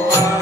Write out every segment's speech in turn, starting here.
Oh,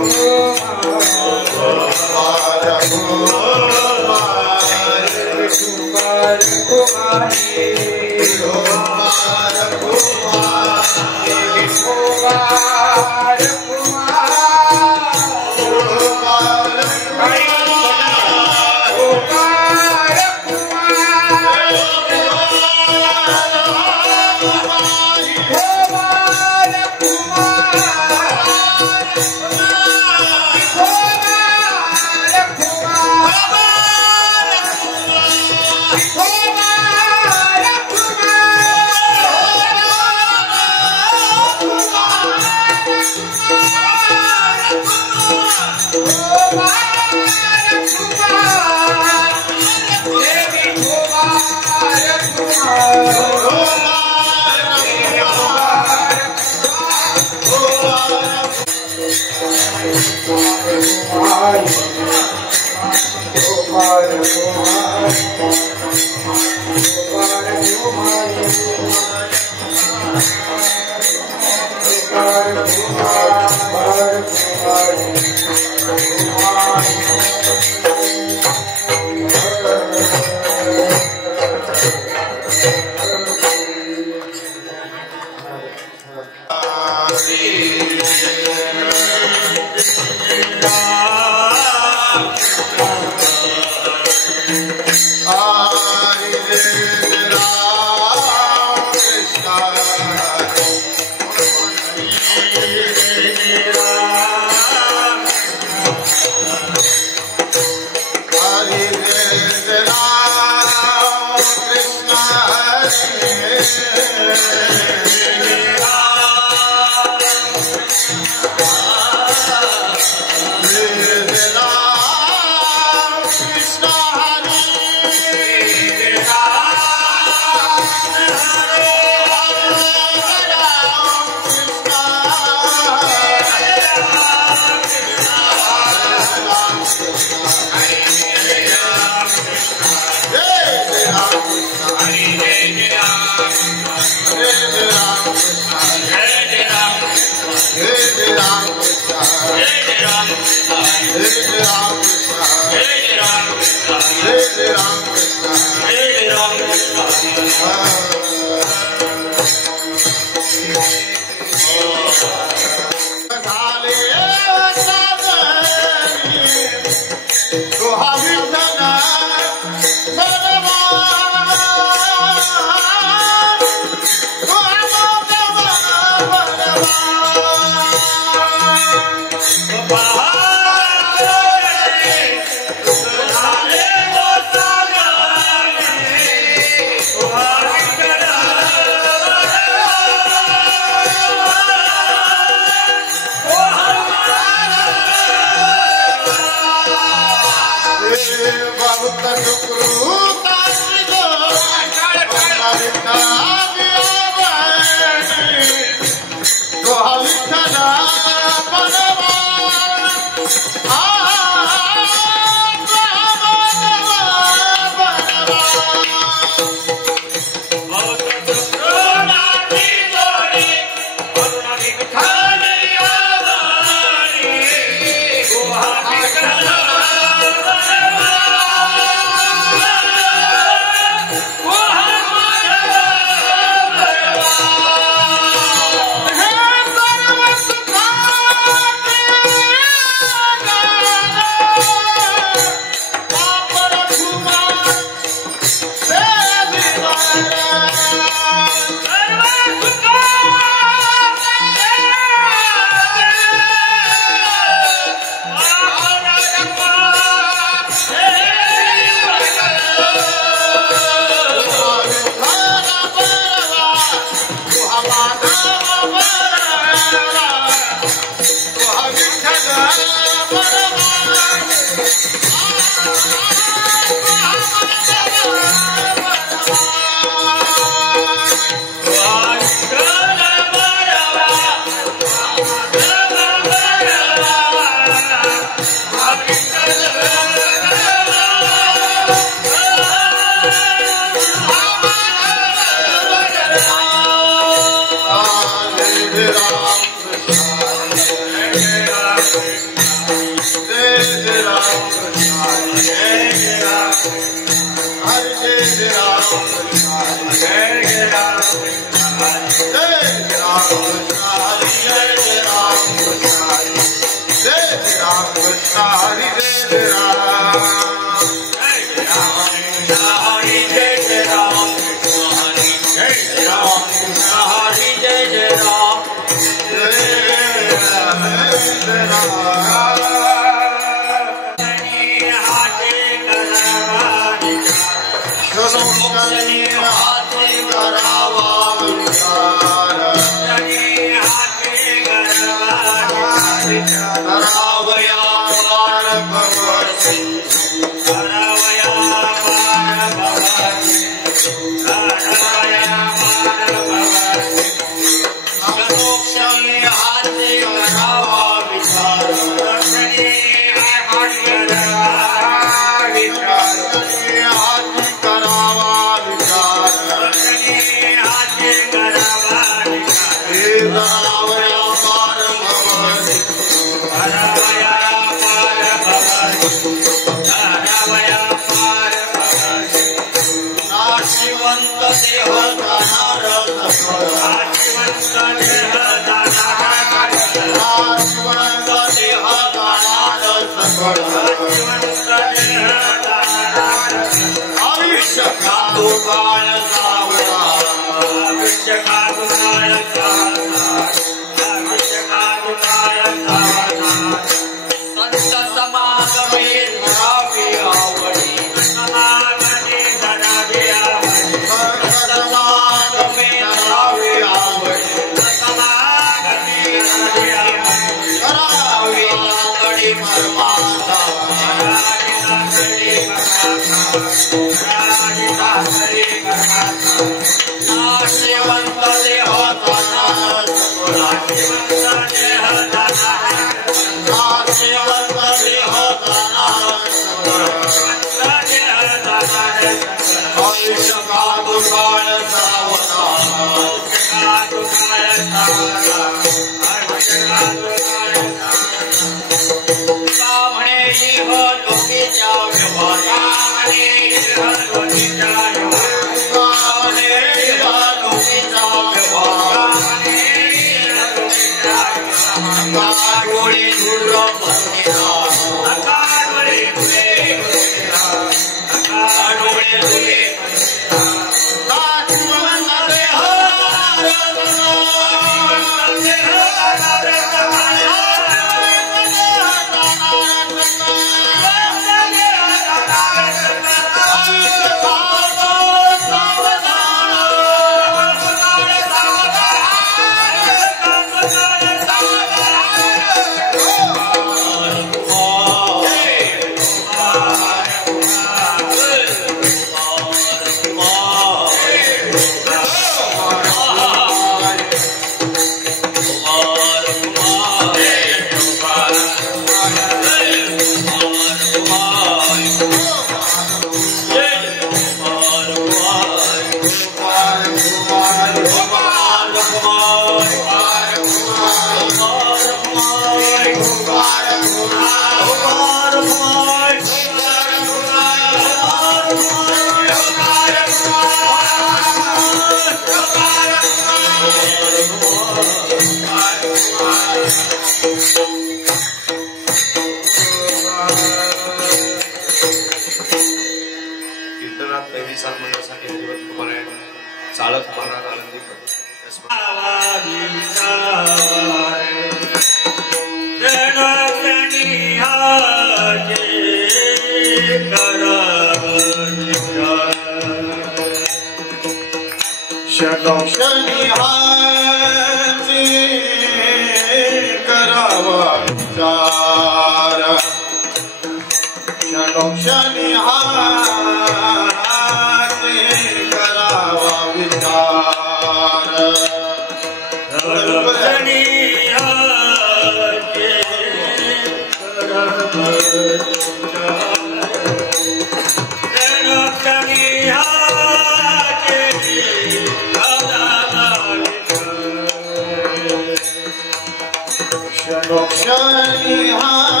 शनि हाथ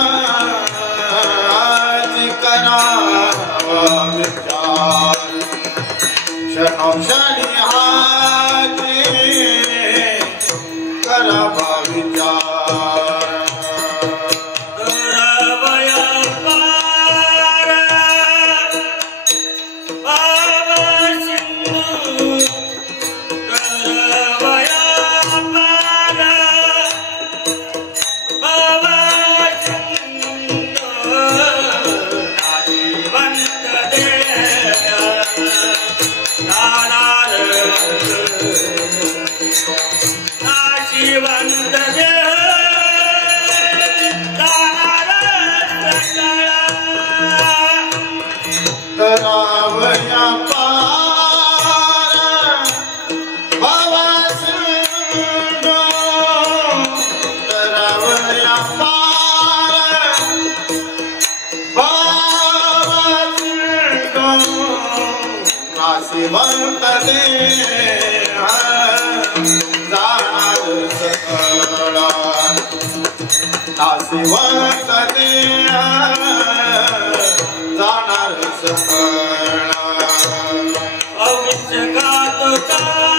करा औषधी हाती करावा विचार करावया पार बाबा सिंधू करावया पार बाबा सिंधू नाशिवंत करावया पार बाबा सिंधू करावया पार बाबा सिंधू नाशिवंत जाणार सकळा नाशिवंत जाणार सकळा अविष्यकात काळ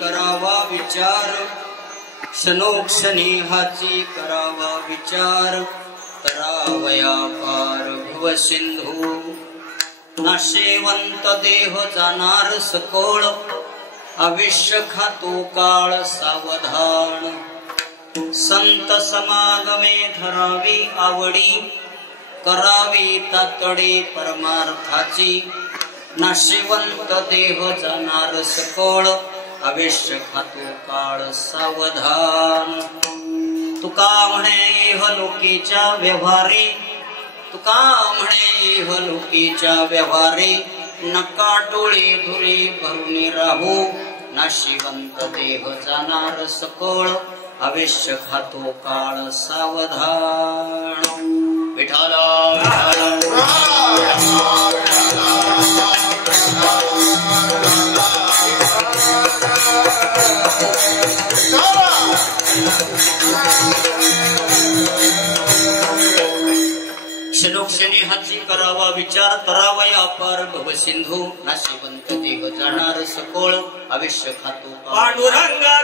करावा विचार क्षणोक्षणी हाची करावा विचार तरावया पार भव सिंधू नाशेवंत देह जाणार सकोळ आविष्य खातो काळ सावधान संत समागमे धरावी आवडी करावी तातडी परमार्थाची नाशिवंत देह जाणार सकोळ आवेश्य खातो काळ सावधान तुका म्हणे इह लोकीच्या व्यवहारी तुका म्हणे इह लोकीच्या व्यवहारी नका डोळे धुरे भरून राहू नाशिवंत देह जाणार सकोळ आवेश्य खातो काळ सावधान विठाला क्षणोक्षणी हाची करावा विचार तरावया पार भव सिंधू नाशिवंत देह जाणार सकोळ आविष्य खातो पांडुरंगा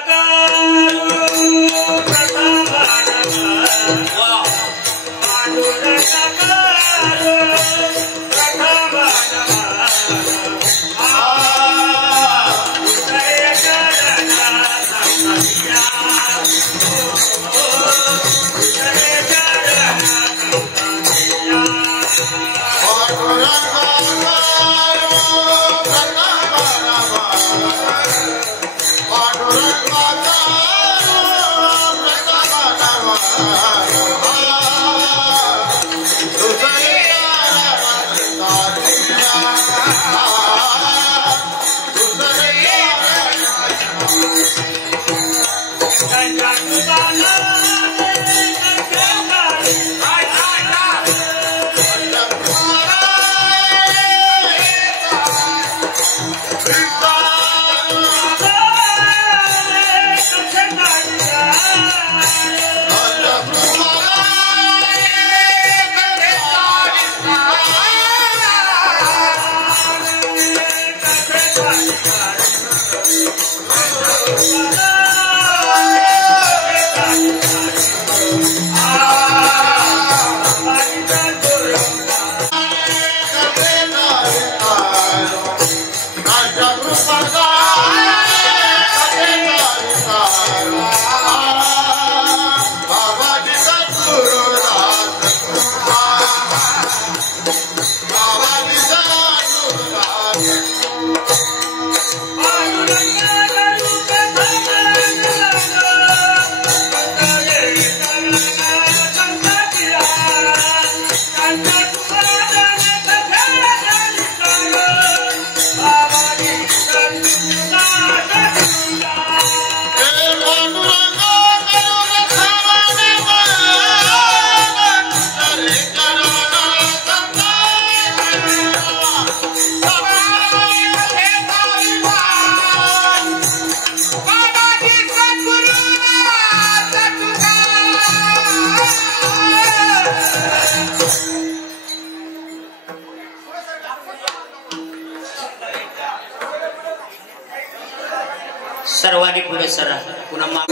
सर्वांनी पुढे सरा पुन्हा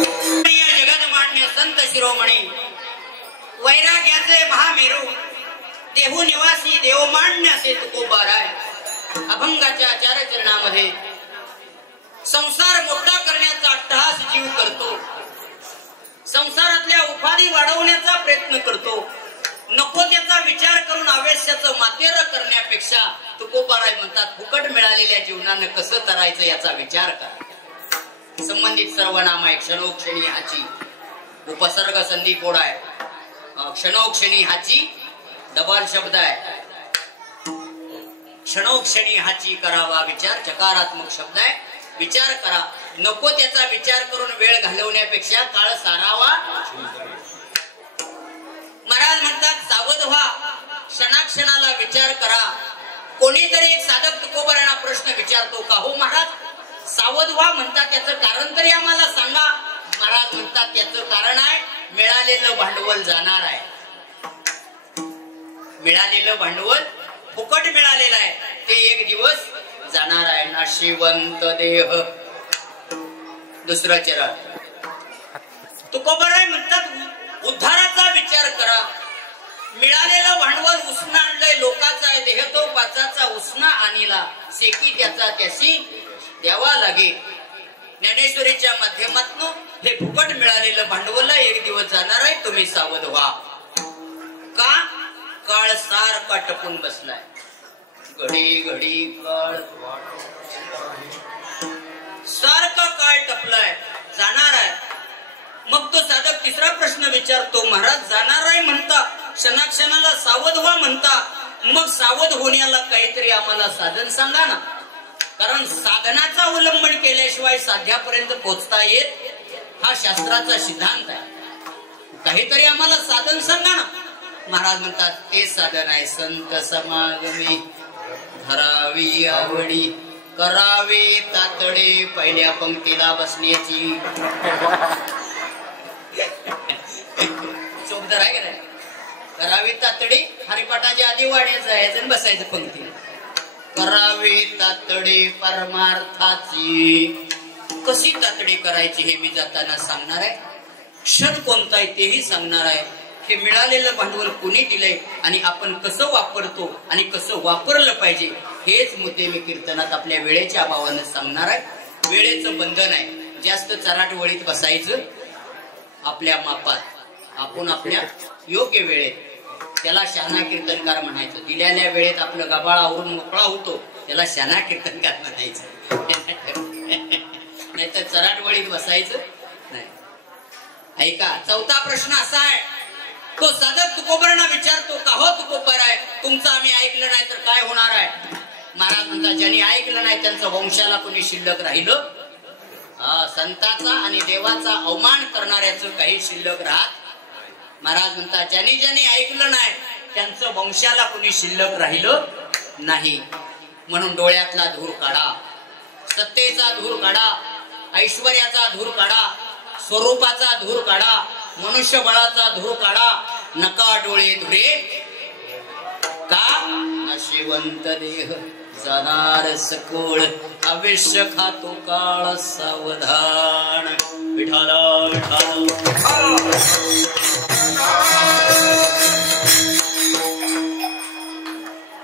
या जगत मान्य संत शिरोमणी वैराग्याचे महामेरू देहू निवासी देवमान्य असे तुकोबाराय अभंगाच्या चार चरणामध्ये संसार मोठा करण्याचा अट्टहास जीव करतो, संसारातल्या उपाधी वाढवण्याचा प्रयत्न करतो, नको त्याचा विचार करून आवेशाचं मातेर करण्यापेक्षा तुकोबाराय म्हणतात फुकट मिळालेल्या जीवनानं कसं करायचं याचा विचार करा। संबंधित सर्वनाम आहे क्षणोक्षणी हाची उपसर्ग संधी कोड आहे, क्षणोक्षणी हाची डबल शब्द आहे, क्षणोक्षणी हाची करावा विचार चकारात्मक शब्द आहे, विचार करा, नको त्याचा विचार करून वेळ घालवण्यापेक्षा काळ सारावा। महाराज म्हणतात सावध व्हा, क्षणाक्षणाला विचार करा। कोणीतरी एक साधक तुकोबारांना प्रश्न विचारतो का हो महाराज सावध व्हा म्हणतात त्याचं कारण तरी आम्हाला सांगा। महाराज म्हणतात त्याचं कारण आहे मिळालेलं भांडवल जाणार आहे, मिळालेलं भांडवल फुकट मिळालेलं आहे ते एक दिवस जाणार आहे। नाशिवंत देह दुसरं चरण तुकोबाराय म्हणतात उद्धाराचा विचार करा, मिळालेलं भांडवल उसना आणलंय लोकाचा आहे, देह तो पाचाचा उसना आणला सेकी त्याचा त्याशी द्यावा लागे। ज्ञानेश्वरीच्या माध्यमातून हे फुकट मिळालेलं भांडवल एक दिवस जाणार आहे, तुम्ही सावध व्हा। का काळ सारखा टपून बसलाय, घडी घडी काळ सारखा काळ टपलाय, जाणार आहे। मग तो साधक तिसरा प्रश्न विचारतो महाराज जाणार आहे म्हणता, क्षणाक्षणाला सावध व्हा म्हणता, मग सावध होण्याला काहीतरी आम्हाला साधन सांगा ना, कारण साधनाचा अवलंबन केल्याशिवाय साध्यापर्यंत पोहोचता येत हा शास्त्राचा सिद्धांत आहे, काहीतरी आम्हाला साधन सांगा ना। महाराज म्हणतात ते साधन आहे संत समागमे धरावी आवडी करावे तातडे पहिल्या पंक्तीला बसण्याची चोपदार आहे का नाही, करावे तातडे हरिपाठाच्या आधी वाढायचं जायचं बसायचं पंक्तीला, करावे तातडे परमार्थाची। कशी तातडी करायची हे मी जाताना सांगणार आहे, क्षण कोणता आहे तेही सांगणार आहे, हे मिळालेलं भांडवल कोणी दिलंय आणि आपण कसं वापरतो आणि कसं वापरलं पाहिजे हेच मुद्दे मी कीर्तनात आपल्या वेळेच्या अभावानं सांगणार आहे। वेळेचं बंधन आहे, जास्त चराट वळीत बसायचं, आपल्या मापात आपण आपल्या योग्य वेळेत त्याला शहाणा कीर्तनकार म्हणायचं, दिलेल्या वेळेत आपलं गबाळ आवरून मोकळा होतो त्याला शहाणा कीर्तनकार म्हणायचं नाहीतर चराट वळीत बसायचं नाही। ऐका चौथा प्रश्न असा आहे, तो साधक तुकोबारांना विचारतो का हो तुकोबाराय तुमचं आम्ही ऐकलं नाही तर काय होणार आहे। महाराज म्हणतात ज्यांनी ऐकलं नाही त्यांचं वंशाला कोणी शिल्लक राहिलं, संताचा आणि देवाचा अवमान करणाऱ्याचं काही शिल्लक राहत। महाराज म्हणतात ज्यांनी ज्यांनी ऐकलं नाही त्यांचं वंशाला कोणी शिल्लक राहिलं नाही, म्हणून डोळ्यातला धूर काढा, सत्तेचा धूर काढा, ऐश्वर्याचा धूर काढा, स्वरूपाचा धूर काढा, मनुष्यबळाचा धूर काढा, नका डोळे धुरे का नाशिवंत देह जाणार सकोळ अवश्य खातो काळ सावधान। विठाला विठाला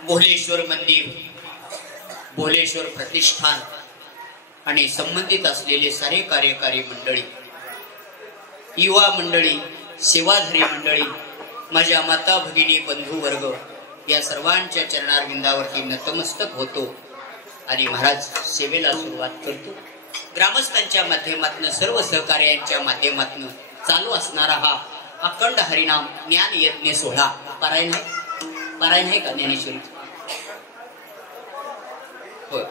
भोलेश्वर मंदिर, भोलेश्वर प्रतिष्ठान आणि संबंधित असलेले सारे कार्यकारी मंडळी, युवा मंडळी, सेवाधारी मंडळी, माझ्या माता भगिनी बंधू वर्ग या सर्वांच्या चरणारविंदावरती नतमस्तक होतो आणि महाराज सेवेला सुरुवात करतो। ग्रामस्थांच्या माध्यमातून सर्व सहकार्यांच्या माध्यमातून चालू असणारा हा अखंड हरिनाम ज्ञान यज्ञ सोहळा पारायण आहे का ज्ञानेश्वरी होय,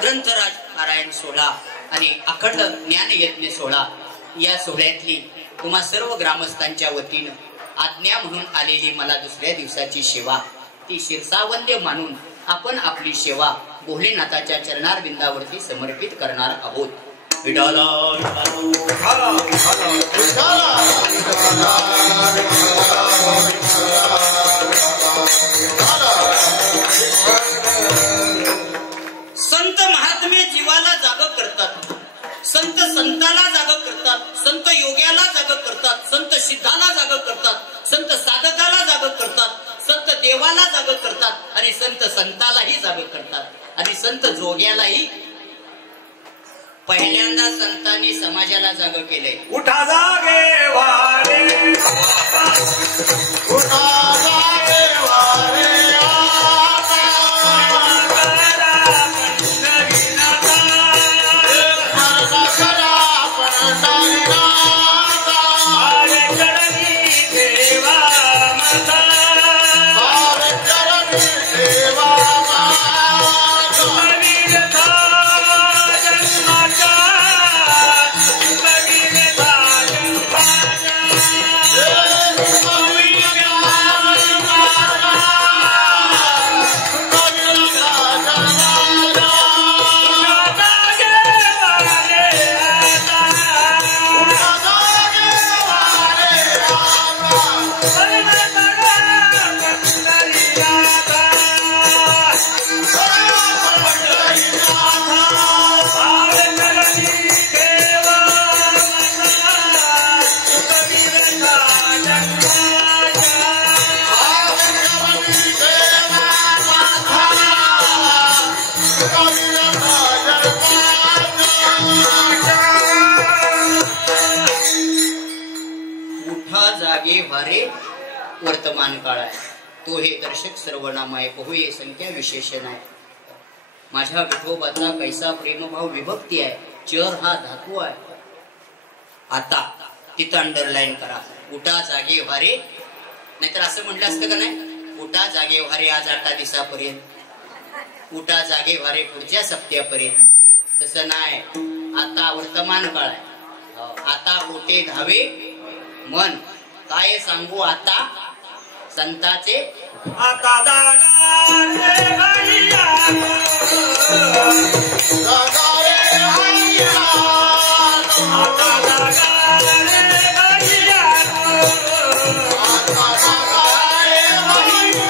ग्रंथराज पारायण सोहळा आणि अखंड ज्ञान यज्ञ सोहळा या सोहळ्यातली तुम्हा सर्व ग्रामस्थांच्या वतीनं आज्ञा म्हणून आलेली मला दुसऱ्या दिवसाची सेवा ती शिरसावंद्य मानून आपण आपली सेवा भोलेनाथाच्या चरणारविंदावरती समर्पित करणार आहोत। विठाला संत महात्मे जीवाला जाग करतात, संत संताला जाग करतात, संत योग्याला जाग करतात, संत सिद्धाला जाग करतात, संत साधकाला जाग करतात, संत देवाला जाग करतात आणि संत संतालाही जाग करतात आणि संत जोग्यालाही. पहिल्यांदा संतांनी समाजाला जाग केले. उठा जागे वारे, उठा जागे वारे वर्तमान काळ आहे. तो हे दर्शक सर्वनाम आहे, बहुये संख्या विशेषण आहे. माझ्या विठोबाचा कैसा प्रेमभाव विभक्ती आहे. चर हा धातू आहे. आता तिथं अंडरलाईन करा. उठा जागे व्हारे, नाहीतर असं म्हटलं असतं का नाही, उठा जागे व्हारे आज 8 दिवसापर्यंत, उठा जागे व्हारे पुढच्या सप्त्यापर्यंत. तसं नाही. आता वर्तमान काळ आहे. आता कोठे धावे मन, काय सांगू आता संताचे. आता दागा रे भैया, दागा रे भैया, आता दागा रे भैया, आता दागा रे भैया,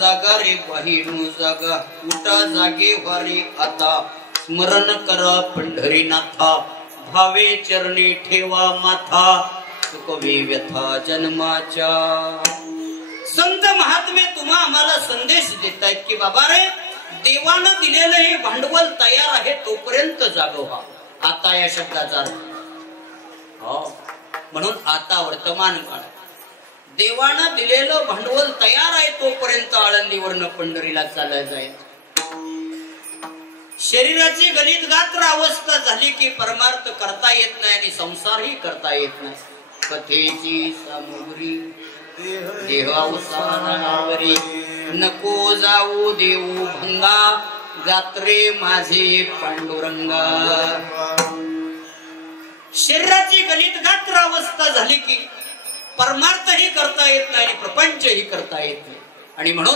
जागा रे बहिणू जागा, उठा जागे व्हारे आता, स्मरण करा पंढरीनाथा, भावे चरणी ठेवा माथा, चुकवी व्यथा जन्माच्या. संत महात्मे तुम्हा आम्हाला संदेश देतायत की बाबा रे, देवानं दिलेलं हे भांडवल तयार आहे तोपर्यंत जागो व्हा. आता या शब्दाचा म्हणून आता वर्तमान काळ, देवानं दिलेलं भांडवल तयार आहे तोपर्यंत आळंदीवरनं पंढरीला चालायचं आहे. शरीराची गलित गात्र अवस्था झाली की परमार्थ करता येत नाही आणि संसारही करता येत नाही. कथेची सामुग्री देहावसानावरी, नको जाऊ देऊ भंगा, गात्रे माझे पांडुरंगा. शरीराची गलित गात्र अवस्था झाली की परमार्थही करता येत नाही आणि प्रपंचही करता येत नाही. आणि म्हणून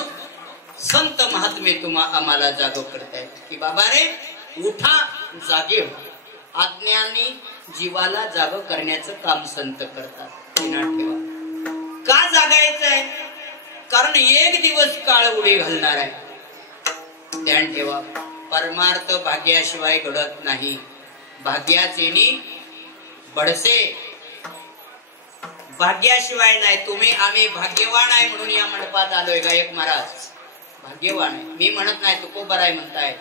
संत महात्मे तुम्हा आम्हाला जागो करतायत की बाबा रे उठा जागे हो. आज्ञानी जीवाला जाग करण्याचं काम संत करतात. ध्यानात ठेवा. का जागायचं आहे? कारण एक दिवस काळ उडी घालणार आहे. ध्यान ठेवा. परमार्थ भाग्याशिवाय घडत नाही. भाग्याचेनी बडसे, भाग्याशिवाय नाही. तुम्ही आम्ही भाग्यवान आहे म्हणून या मंडपात आलोय. गायक महाराज भाग्यवान आहे मी म्हणत नाही, तुकोबर आहे म्हणताय.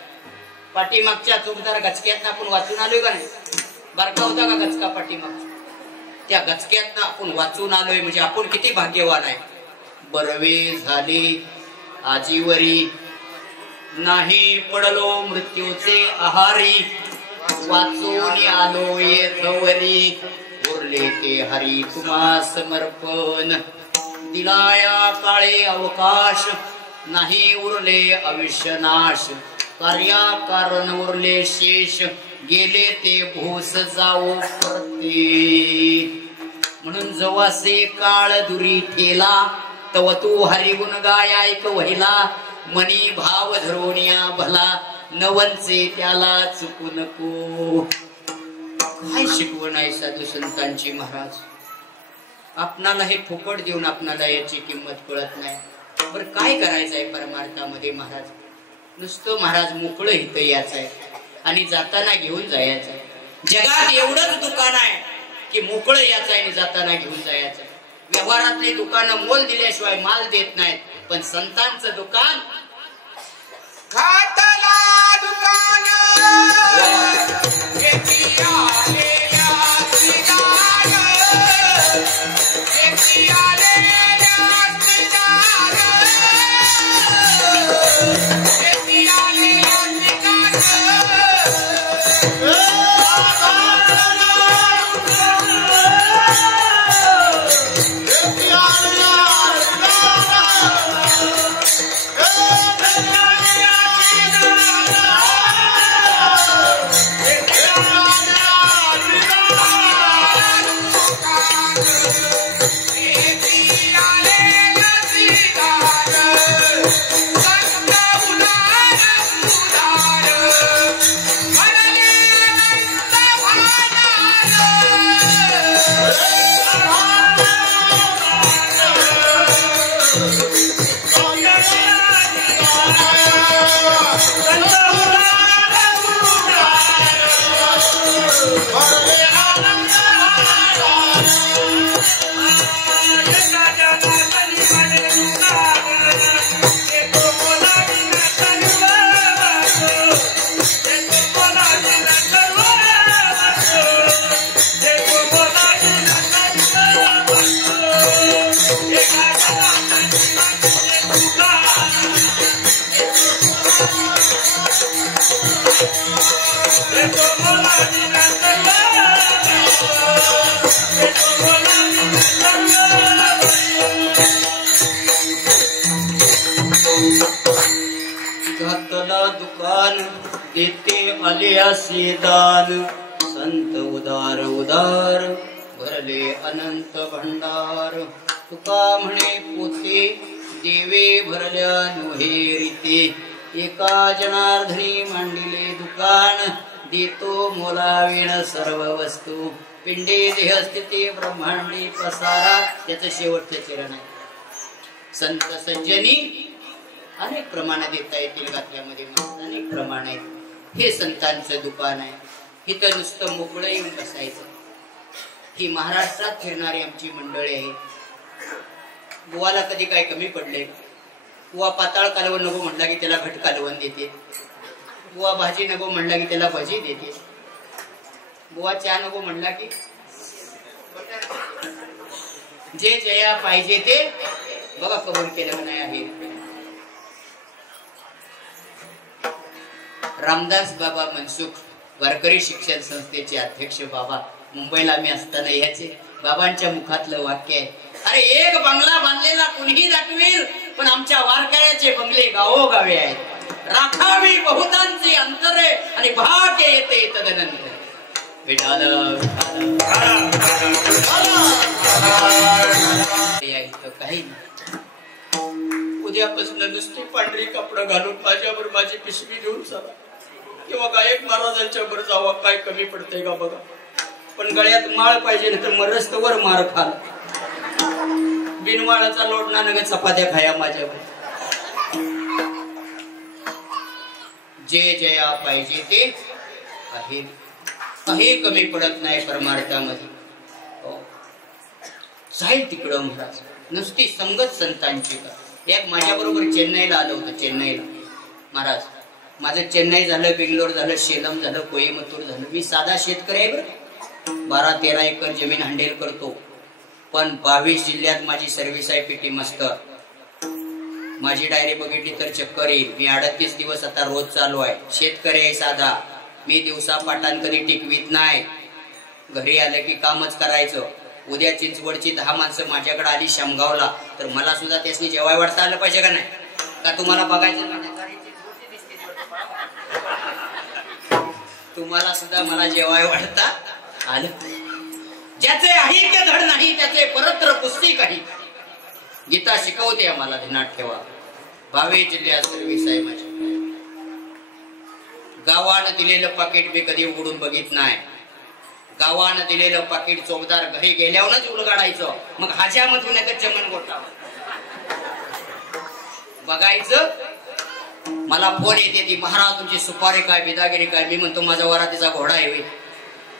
पाठीमागच्या चुकदार गचक्यात आपण वाचून आलोय का नाही? बारका होता का गचका पाठीमागचा? त्या गचक्यात आपण वाचून आलोय म्हणजे आपण किती भाग्यवान आहे. बरवे झाली आजीवरी, नाही पडलो मृत्यूचे आहारी, वाचून आलो येथवरी, उरले ते हरी तुम्हा समर्पण. दिलाया काळे अवकाश, नाही उरले अविष्यनाश, कार्याकारण उरले शेष, गेले ते भूस जाओ परते. म्हणून जवासे काळ दुरी ठेला, तव तू हरिगुण गाय ऐक वहिला. मनी भाव धरून या भला, नवंचे त्याला चुकू नको. काय शिकवण आहे साधू संतांची महाराज. आपणाला हे फुकट देऊन आपणाला याची किंमत कळत नाही. बरं काय करायचं आहे परमार्थामध्ये महाराज. नुसतं महाराज मोकळं इथं यायचं आहे आणि जाताना घेऊन जायचं आहे. जगात एवढंच दुकान आहे की मोकळं यायचं आहे आणि जाताना घेऊन जायचं आहे. व्यवहारातले दुकानं मोल दिल्याशिवाय माल देत नाहीत, पण संतांचं दुकान खातला दुकान घातला दुकान देते आलियासी दान. संत उदार उदार भरले अनंत भंडार. तुका म्हणे पोते देवे भरल्या नोहेरिते. एका जनार्दनी मांडिले दुकान. देतो मोलाविण सर्व वस्तू. पिंडे देहस्थिती ब्रह्मांडी पसारा. त्याचं शेवटचं चरण आहे. संत सज्जनी अनेक प्रमाणात देता येतील घातल्यामध्ये, अनेक प्रमाण आहेत. हे संतांचं दुकान आहे. इथं नुसतं मोकळं येऊन बसायचं. ही महाराष्ट्रात फिरणारी आमची मंडळी आहे. बुवाला कधी काय कमी पडले. बुवा पाताळ कालवण नको म्हणला की त्याला घट कालवण देते. बुवा भाजी नको म्हणला की त्याला भजी देते. बुवा चहा नको म्हणला की जे जया पाहिजे ते बघा कबूल केलं नाही आहे. रामदास बाबा मनसुख वारकरी शिक्षण संस्थेचे अध्यक्ष बाबा मुंबईला मी असताना याचे बाबांच्या मुखातलं वाक्य आहे. अरे एक बंगला बांधलेला कुणीही दाखवेल, पण आमच्या वारकऱ्याचे बंगले गावोगावे आहेत. राखावी बहुतांचे अंतरे आणि भाग्य येते तदनंतर. काही उद्यापासून नुसती पांढरी कपडं घालून माझ्यावर माझी पिशवी घेऊन चला, किंवा गायक महाराजांच्या वर जावा. काय कमी पडतंय का बघा. पण गळ्यात माळ पाहिजे ना तर मरस्तवर मार खाल. बिनवाळाचा लोटणा नग चपात्या खाया माझ्यावर. जे जया पाहिजे ते आहे. काही कमी पडत नाही परमार्थामध्ये. जाईल तिकडं महाराज. नुसती संगत संतांची का. एक माझ्या बरोबर चेन्नईला आलं होतं. चेन्नईला महाराज माझं चेन्नई झालं, बेंगलोर झालं, सेलम झालं, कोईमतूर झालं. मी साधा शेतकरी आहे बरं. 12-13 एकर जमीन हँडल करतो. पण 22 जिल्ह्यात माझी सर्व्हिस आहे पेटी मास्टर. माझी डायरी बघितली तर चक्कर येईल. मी 38 दिवस आता रोज चालू आहे. शेतकरी आहे साधा. मी दिवसा पाटान कधी टिकवीत नाही. घरी आलं की कामच करायचं. उद्या चिंचवडची 10 माणसं माझ्याकडे आली शामगावला तर मला सुद्धा त्यासनी जेवाय वाटता आलं पाहिजे का नाही. का तुम्हाला बघायचं नाही? तुम्हाला सुद्धा मला जेवाय वाढता आलं. ज्याचे आहे ते धड नाही, त्याचे परत्र पुस्तिक आहे. गीता शिकवते आम्हाला, ध्यानात ठेवा. 22 जिल्ह्यात सर्व्हिस आहे माझी. गावानं दिलेलं पाकिट मी कधी उघडून बघित नाही. गावानं दिलेलं पाकिट चोपदार घरी गेल्यावरच उलगाडायचं. मग हाज्यामधून येतं चमन गोटा बघायचं. मला फोन येते ती, महाराज तुमची सुपारी काय, बिदागिरी काय? मी म्हणतो माझा वरातीचा घोडा आहे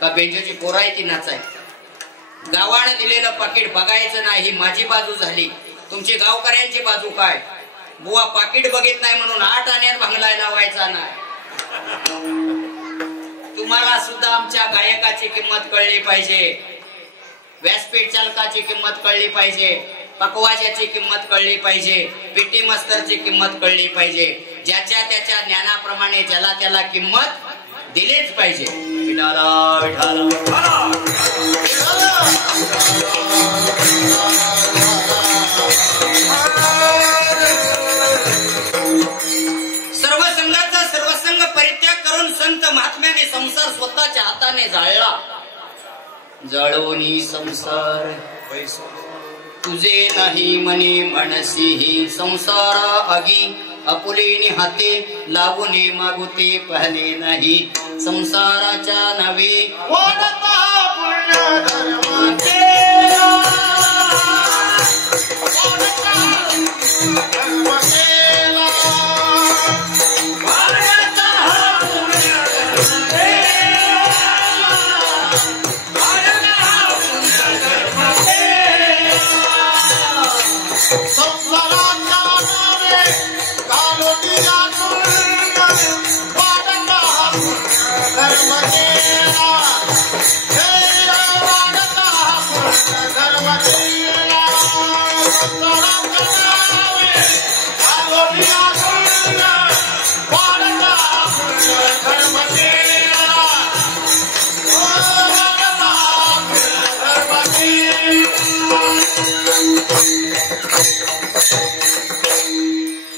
का बेंजोची पोरा आहे ती नाचाय. गावानं दिलेलं पाकिट बघायचं नाही, ही माझी बाजू झाली. तुमची गावकऱ्यांची बाजू काय? बुवा पाकिट बघित नाही म्हणून 8 आण्यात भांगलाय लावायचा नाही. तुम्हाला सुद्धा आमच्या गायकाची किंमत कळली पाहिजे, व्यासपीठ चालकाची किंमत कळली पाहिजे, पकवाजाची किंमत कळली पाहिजे, पिटी मास्तरची किंमत कळली पाहिजे. ज्याच्या त्याच्या ज्ञानाप्रमाणे ज्याला त्याला किंमत दिलीच पाहिजे. विठाला विठाला सर्वसंगाचा सर्वसंग परित्याग करून संत महात्म्याने संसार स्वतःच्या हाताने जाळला. जळवणी संसार तुझे नाही मनी म्हणसी, संसारा आगी आपुलेनी हाते लागूने मागुते पाहिले नाही. संसाराच्या नवे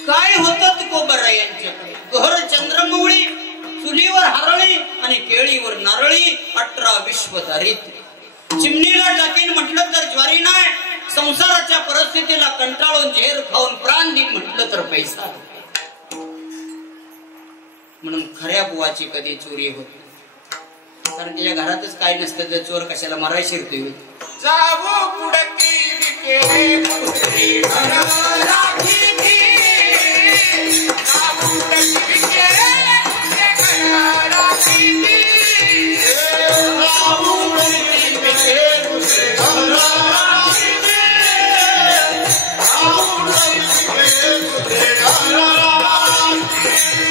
काय होतं तुकोबरा यांच्याकडे? घर चंद्रमौळी, चुलीवर हरळी आणि केळीवर नारळी, 18 विश्व दारिद्र्य. चिमणीला टाकीन म्हटलं तर ज्वारी नाही, संसाराच्या परिस्थितीला कंटाळून झेर खाऊन प्राण दिन म्हटलं तर पैसा. म्हणून खऱ्या बुवाची कधी चोरी होत नाही, कारण त्याच्या घरातच काय नसतं तर चोर कशाला मारायला शिरतोय. जावो कुडकी विके पुत्री राखी मी, जावो कुडकी विके राखी मी, जावो कुडकी विके राखी मी, जावो कुडकी विके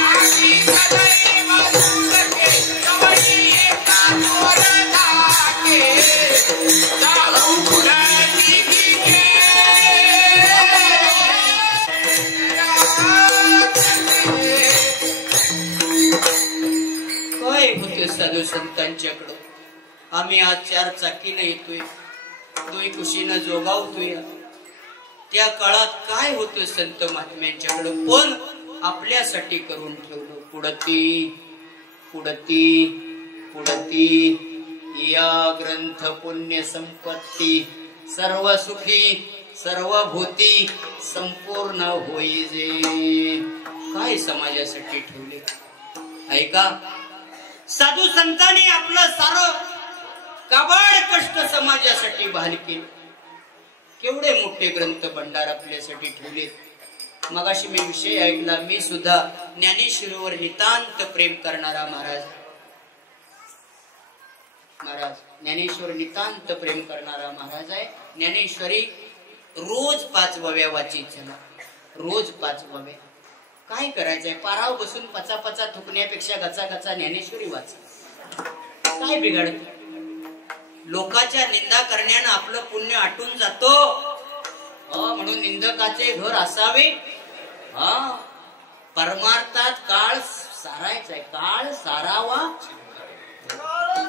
राखी मी, सगळी बाजू के कवडी एका तोर धाके, जावो कुडकी विके काय होते साधू संतांच्याकडं? आम्ही आज 4 चाकीनं येतोय, 2 कुशीनं जोगावतोय. त्या काळात काय होतं संत महात्म्यांच्याकडं? पण आपल्यासाठी करून ठेवलं. पुढती पुढती पुढती या ग्रंथ पुण्य संपत्ती, सर्व सुखी सर्व भूती संपूर्ण होईजे. काय समाजासाठी ठेवले? ऐका, साधू संतांनी आपलं सारं काबाड कष्ट समाजासाठी बहाल केले. केवढे मोठे ग्रंथ भंडार आपल्यासाठी ठेवले. मगाशी मी विषय ऐकला, मी सुद्धा ज्ञानेश्वरीवर नितांत प्रेम करणारा महाराज ज्ञानेश्वर नितांत प्रेम करणारा महाराज आहे. ज्ञानेश्वरी रोज 5 वव्या वाचीत झाला, रोज 5 वव्या. काय करायचंय? पाराव बसून पचा पचा थुकण्यापेक्षा गचा गचा ज्ञानेश्वरी वाच. काय बिघडत? लोकांच्या निंदा करण्यानं आपलं पुण्य आटून जातो. म्हणून निंदकाचे घर असावे. परमार्थात काळ सारायचाय, काळ सारावा. काळ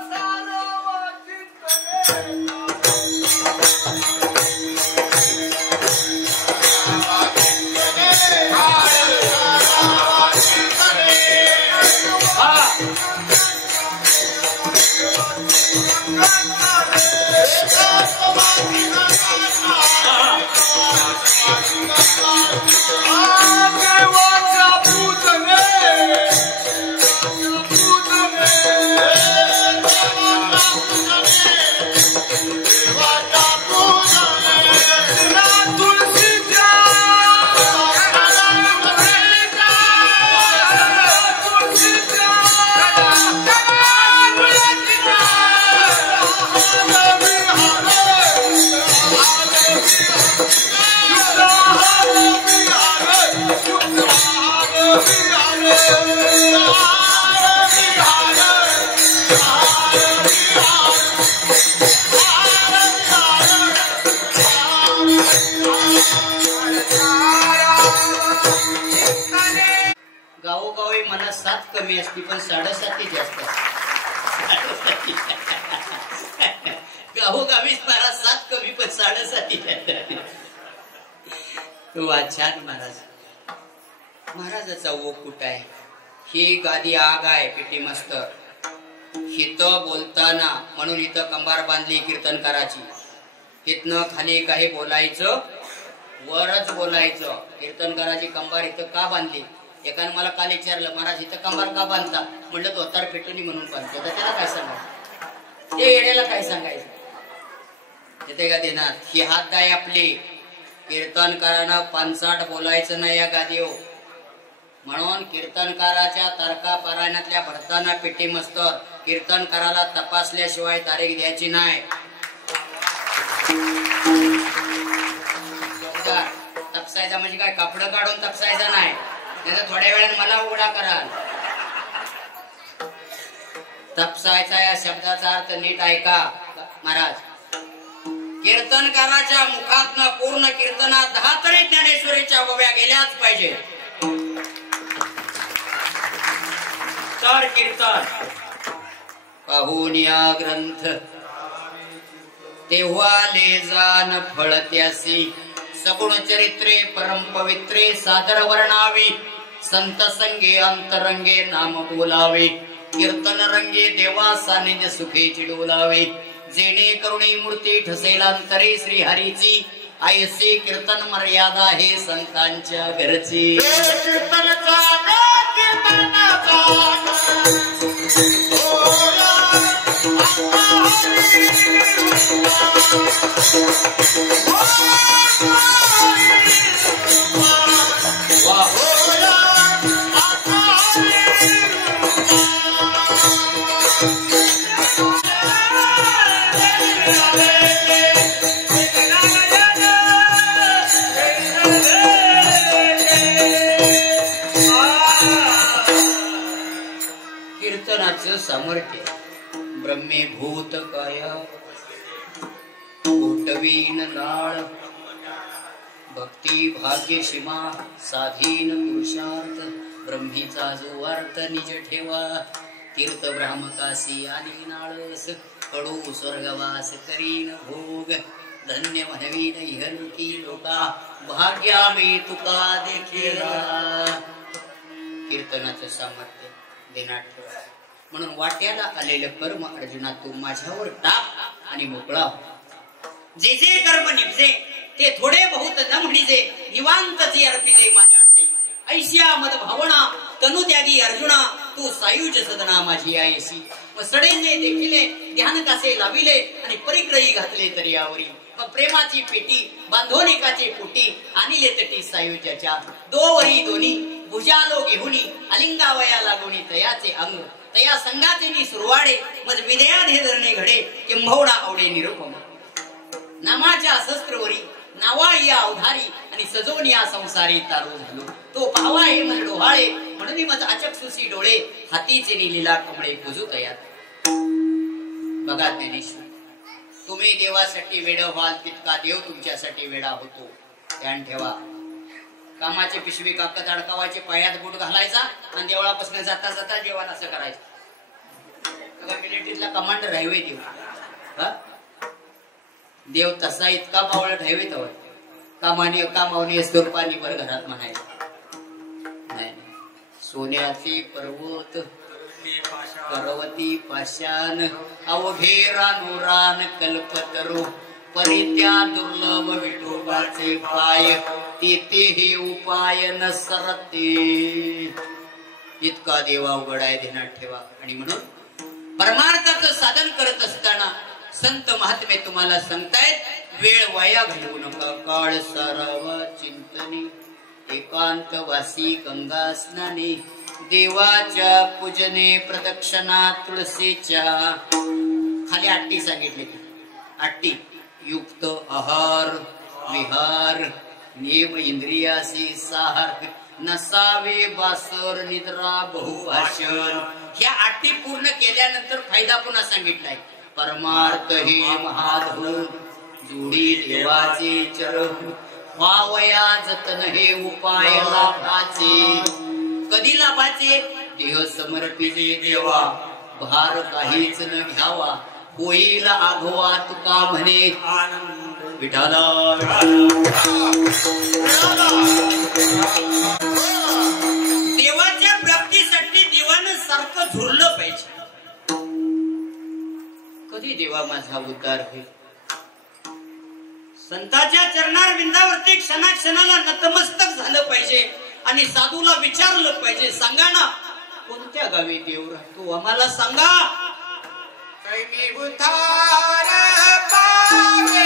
ती पण 7.5 जास्त गावोगावीच मला 7 कमी पण 7.5 वा छान महाराज. महाराजाचा ओघ कुठं आहे? ही गादी आग आहे पेटी मास्तर. इथं बोलताना म्हणून इथं कंबार बांधली कीर्तनकाराची. इथनं खाली काही बोलायचं वरच बोलायचं. कीर्तनकाराची कंबार इथं का बांधली? एकानं मला काल विचारलं, महाराज इथं कंबार का बांधता? म्हणलं तो अतार पेटूनी म्हणून बांधतो. तर त्याला काय सांगायचं? ते येण्याला काय सांगायचं? येते का देणार? ही हात गाय आपली. कीर्तनकारानं पानसाट बोलायचं नाही या गादीवर. म्हणून कीर्तनकाराच्या तारका पारायणातल्या भरताना पेटी मस्तर कीर्तनकाराला तपासल्याशिवाय तारीख द्यायची नाही. तपसायचा म्हणजे काय कपड काढून तपसायचा नाही. थोड्या वेळाने मला उघडा कराल. तपसायचा या शब्दाचा अर्थ नीट ऐका महाराज. कीर्तनकाराच्या मुखातनं पूर्ण कीर्तनात 10 तरी ज्ञानेश्वरीच्या ओव्या गेल्याच पाहिजे. तर कीर्तन पाहून या ग्रंथ तेव्हा ले जान फळत्यासी सगुण चरित्रे परम पवित्रे सादर वर्णावी संत संगे अंतरंगे नाम बोलावे कीर्तन रंगे देवा सानिध्य सुखे चिडवलावे जेणे करुणी मूर्ती ठसेलांतरे श्री हरीची ऐसी कीर्तन मर्यादा हे संतांच्या घरची. कीर्तनाचं सामर्थ्य ब्रह्मीभूत काय गोटवीन लाळ भक्ती भाग्य सीमा साधीन पुरुषार्थ ब्रह्मीचा जो अर्थ निज ठेवा तीर्थ ब्राह्मकासी आणि नाळस कडू स्वर्गवास करीन भोग धन्य म्हणवीन इहलोकी लोका भाग्या मी तुका देखीला. कीर्तनाचं सामर्थ्य देण्यात ठेवा. म्हणून वाट्याला आलेलं कर्म अर्जुना तू माझ्यावर टाक आणि मोकळा हो. जे जे कर्म निपजे ते थोडे बहुत न म्हणिजे निवांत जे अर्पिजे माझ्या ठाई ऐशिया मद भावना तनु त्यागी अर्जुना तू सायुज सदना माझी आयसी. मग सडे जे देखिले ध्यान कासे लाविले आणि परिक्रयी घातले तरी यावरी मग प्रेमाची पेटी बांधोनिकाचे पोटी आणले तटी सायुज्याच्या दोवरी दोन्ही भुजालो घेऊनी अलिंगावया लागोनी तयाचे अंग तया संगाचे सुरवाडे मज विदयाधे धरणे घडे किंभवडा आवडे निरुपम. नामाच्या शस्त्रवरी नावा या अवधारी आणि सजवून या संसारी तारू झालो तो पावा हे मज डोहाळे म्हणून मज अचक सुसी डोळे हातीचे लीला कमळे पुजू तयात. बघा ज्ञानेश्वर तुम्ही देवासाठी वेडा व्हाल तितका देव तुमच्यासाठी वेडा होतो. ध्यान ठेवा. कामाची पिशवी कागद अडकावायचे पायात बूट घालायचा आणि देवळापासून जाता जाता देवाला असं करायचं. मिलिटरीतला कमांडर हायवे देव देव तसा इतका पावळट हायवे तर कामावणी स्वरूपानी वर घरात म्हणायचं नाही. सोन्याची पर्वत पर्वती पाषाण अवघे रानुरान कल्पतरू परित्या दुर्लभ विठोबाचे पाय तेही उपाय न सरते. इतका देवा उघड आहे ध्यानात ठेवा. आणि म्हणून परमार्थाचं साधन करत असताना संत महात्मे तुम्हाला सांगतायत वेळ वाया घालवू नका. काळ सारावा चिंतनी एकांतवासी गंगा स्नानी देवाच्या पूजने प्रदक्षिणा तुळशीच्या. खाली 8 सांगितले. 8 युक्त आहार विहार नेम इंद्रियासी साहार नसावे बासर निद्रा बहुभाषण. ह्या 8 पूर्ण केल्यानंतर फायदा पुन्हा सांगितलाय. परमार्थ हे महाधन जोडी देवाचे चरण व्हावया जतन हे उपाय लाभाचे. कधी लाभाचे? देह समर्पिले देवा, भार काहीच न घ्यावा, होईल आघवा तुका म्हणे विठाला. देवाच्या प्राप्तीसाठी देवानं सारखं झुरलं पाहिजे. कधी देवा माझा उद्धार होईल. संतांच्या चरणारविंदावरती क्षणाक्षणाला नतमस्तक झालं पाहिजे आणि साधूला विचारलं पाहिजे, सांगा ना कोणत्या गावी देव राहतो, आम्हाला सांगा. उद्धार पावे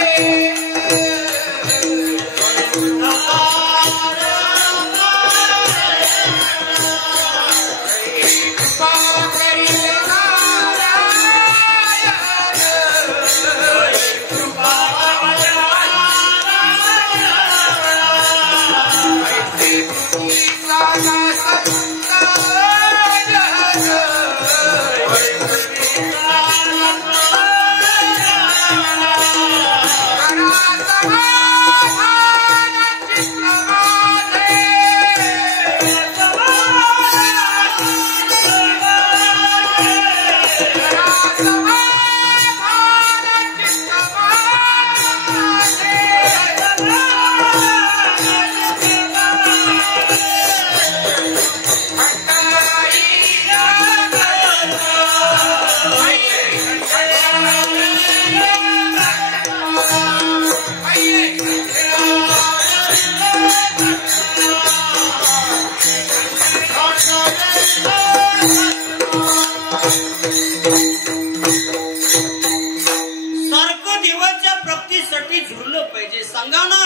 सारखं देवाच्या प्राप्तीसाठी झुरलं पाहिजे, सांगा ना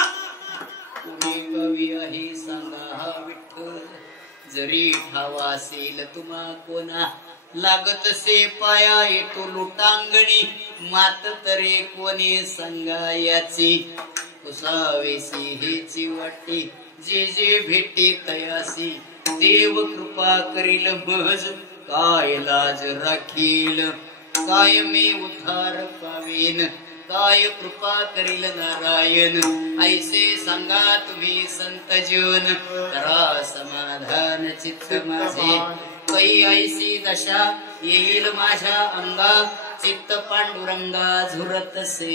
कोणी कवी आहे सांगा हा विठ्ठल. जरी ठावा असेल तुम्हा कोणा, लागत से पाया येतो लुटांगणी, मात तरी कोणी सांगा याची. उसावेसी हेची वाटे जे जे भेटे तयासी, देव कृपा करील महज काय लाज राखील. काय मी उद्धार पावेन, काय कृपा करील नारायण. ऐसे सांगा तुम्ही संत जन, करा समाधान चित्त माझे. काही ऐसी दशा येईल माझ्या अंगा, चित्त पांडुरंगा झुरतसे.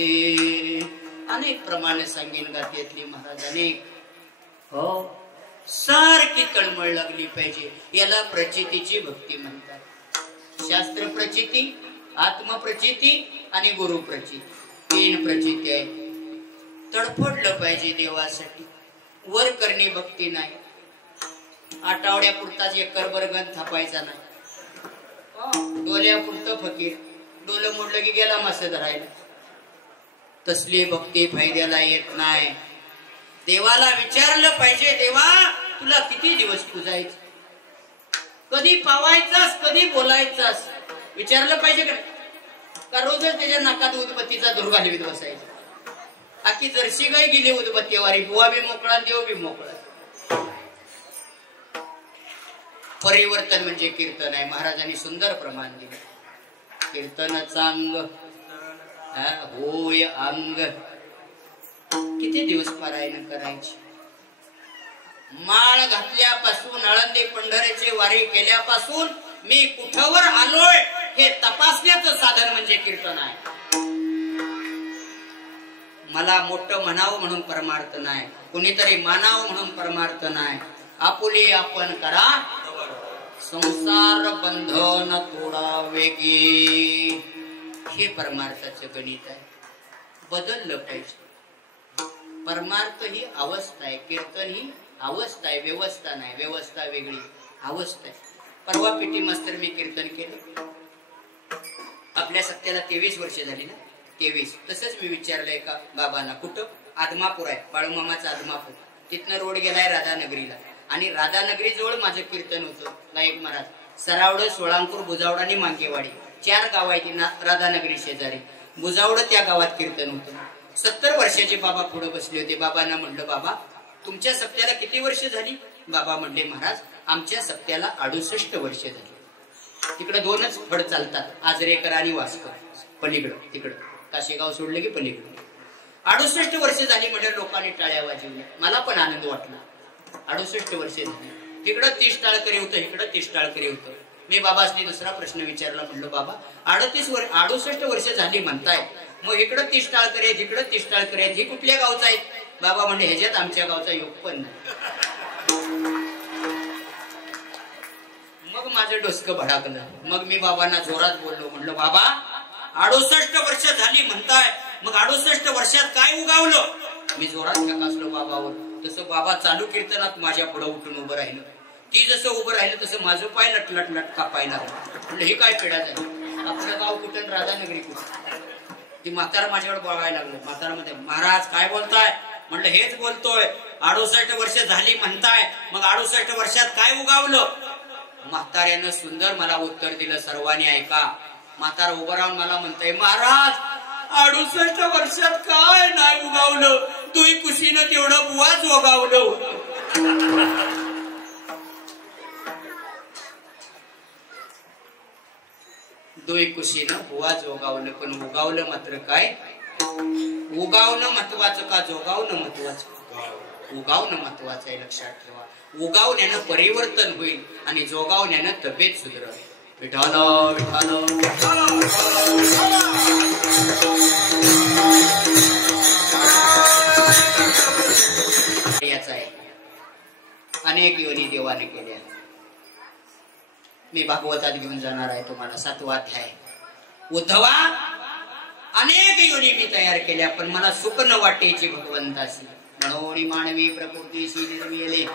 अनेक प्रमाणे सांगेन गातेतली महाराजाने. हो, सारखी तळमळ लागली पाहिजे. याला प्रचितीची भक्ती म्हणतात. शास्त्र प्रचिती, आत्मप्रचिती आणि गुरु प्रचिती, 3 प्रचिती आहे. तडफडलं पाहिजे देवासाठी. वर करणे भक्ती नाही. आठवड्यापुरताच एकर बरगण थापायचा नाही. डोल्यापुरतं फकीर, डोलं मोडलं की गेला मासे धरायला. तसली भक्ती फायद्याला येत नाही. देवाला विचारलं पाहिजे, देवा तुला किती दिवस पूजायचं, कधी पावायचास, कधी बोलायचास, विचारलं पाहिजे का रोजच त्याच्या नाकात उदबत्तीचा धूर घालवीत बसायचा. आखी जर्शी गाय गेली उदबत्तीवारी, बुवा बी मोकळा, देव बी मोकळा. परिवर्तन म्हणजे कीर्तन आहे. महाराजांनी सुंदर प्रमाण दिले. कीर्तनाचा अंग होय अंग. किती दिवस पारायण करायचे. माळ घातल्यापासून, आळंदी पंढरीची वारी केल्यापासून मी कुठवर आलोय हे तपासण्याचं साधन म्हणजे कीर्तन आहे. मला मोठं म्हणावं म्हणून परमार्थ नाही, कुणीतरी मानावं म्हणून परमार्थ नाही. आपुले आपण करा संसार बंधन तोडा वेगी, हे परमार्थाचं गणित आहे. बदललं पाहिजे. परमार्थ ही अवस्था आहे, कीर्तन ही अवस्था आहे, व्यवस्था नाही. व्यवस्था वेगळी, अवस्था आहे. परवा पेटी मास्तर मी कीर्तन केलं. आपल्या सत्याला 23 वर्ष झाली ना, 23. तसंच मी विचारलं एका बाबांना, कुठं? आदमापूर आहे, बाळूमामाचा आदमापूर. तिथनं रोड गेलाय राधानगरीला, आणि राधानगरी जवळ माझं कीर्तन होतं. गायक महाराज, सरावड, सोळांपूर, बुजावड आणि मांगेवाडी 4 गाव आहेत राधानगरी शेजारी. बुजावड त्या गावात कीर्तन होतं. 70 वर्षाचे बाबा पुढे बसले होते. बाबांना म्हणलं, बाबा तुमच्या सत्याला किती वर्ष झाली? बाबा म्हणले, महाराज आमच्या सत्याला 68 वर्ष झाली. तिकडे 2च फड चालतात, आजरेकर आणि वासकर. पलीकडं तिकडं काशेगाव सोडलं की पलीकडं 68 वर्ष झाली. म्हणजे लोकांनी टाळ्या वाजवल्या. मला पण आनंद वाटला. 68 वर्ष झाली. तिकडं 30 टाळकरी होतं, इकडं 30 टाळकरी होतं. मी बाबासनी दुसरा प्रश्न विचारला, म्हणलं बाबा 68 वर्ष झाली म्हणताय, मग इकडं 30 टाळकरी आहेत, इकडं 30 टाळकरी आहेत, ही कुठल्या गावचा आहेत? बाबा म्हणले ह्याच्यात आमच्या गावचा योग पण नाही. मग माझं डोसकं भडाकलं. मग मी बाबांना जोरात बोललो, म्हणलं बाबा 68 वर्ष झाली म्हणताय, मग 68 वर्षात काय उगावलं? मी जोरात ठकासलो बाबावर. तसं बाबा चालू कीर्तनात माझ्या पुढे उठून उभं राहिलं. ती जसं उभं राहिलं तसं माझं पाय लटलट लट कापायला लागलं. म्हणलं हे काय पेढा झाली, आपलं गाव कुठं, राधानगरी कुठं? ती म्हातारा माझ्याकडे बघायला लागलं. म्हातारा मध्ये, महाराज काय बोलताय? म्हणलं हेच बोलतोय, 68 वर्ष झाली म्हणताय, मग 68 वर्षात काय उगावलं? म्हाताऱ्यानं सुंदर मला उत्तर दिलं, सर्वांनी ऐका. म्हातारा उभं राहून मला म्हणतंय, महाराज 68 वर्षात काय नाही उगावलं, तुही कुशीनं तेवढं बुवाच उगावलं. दोय कुशीनं बुवा जोगावलं, पण उगावलं मात्र काय? उगावणं महत्वाचं का जोगावणं महत्वाचं? उगावणं महत्वाचं आहे, लक्षात ठेवा. उगावण्यानं परिवर्तन होईल आणि जोगावण्यानं तब्येत सुधरेल. विठाल विठाल याचा आहे. अनेक योनी देवाने केल्या. मी भागवतात घेऊन जाणार आहे तुम्हाला 7वा अध्याय. उद्धवा, अनेक योनी मी तयार केल्या, पण मला सुख न वाटेची भगवंतासी. म्हणून मानवी प्रकृतीशी निर्मिले,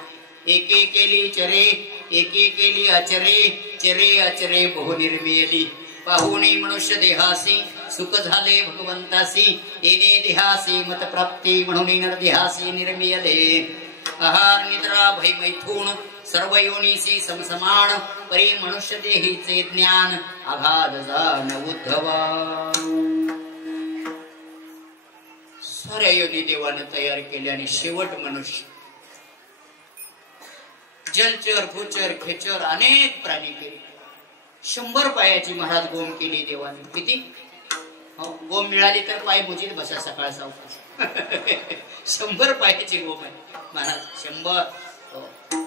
एके केली चरे, एके केली अचरे, चरे अचरे बहु निर्मिली. पाहुणी मनुष्य देहासी सुख झाले भगवंतासी, येणे देहासी मत प्राप्ती, म्हणून नरदेहासी निर्मिले. आहार निद्रा भय मैथुन सर्व योनीसी समसमान, परी मनुष्य देहीचे ज्ञान अगाध जाण उद्धवा. साऱ्या योनी देवानं तयार केल्या आणि शेवट मनुष्य. जलचर भूचर खेचर अनेक प्राणी केले. 100 पायाची महाराज गोम केली देवाने. किती गोम मिळाली तर पाय मोजीत बसा सकाळ सावकाश. 100 पायाची गोम आहे महाराज. 100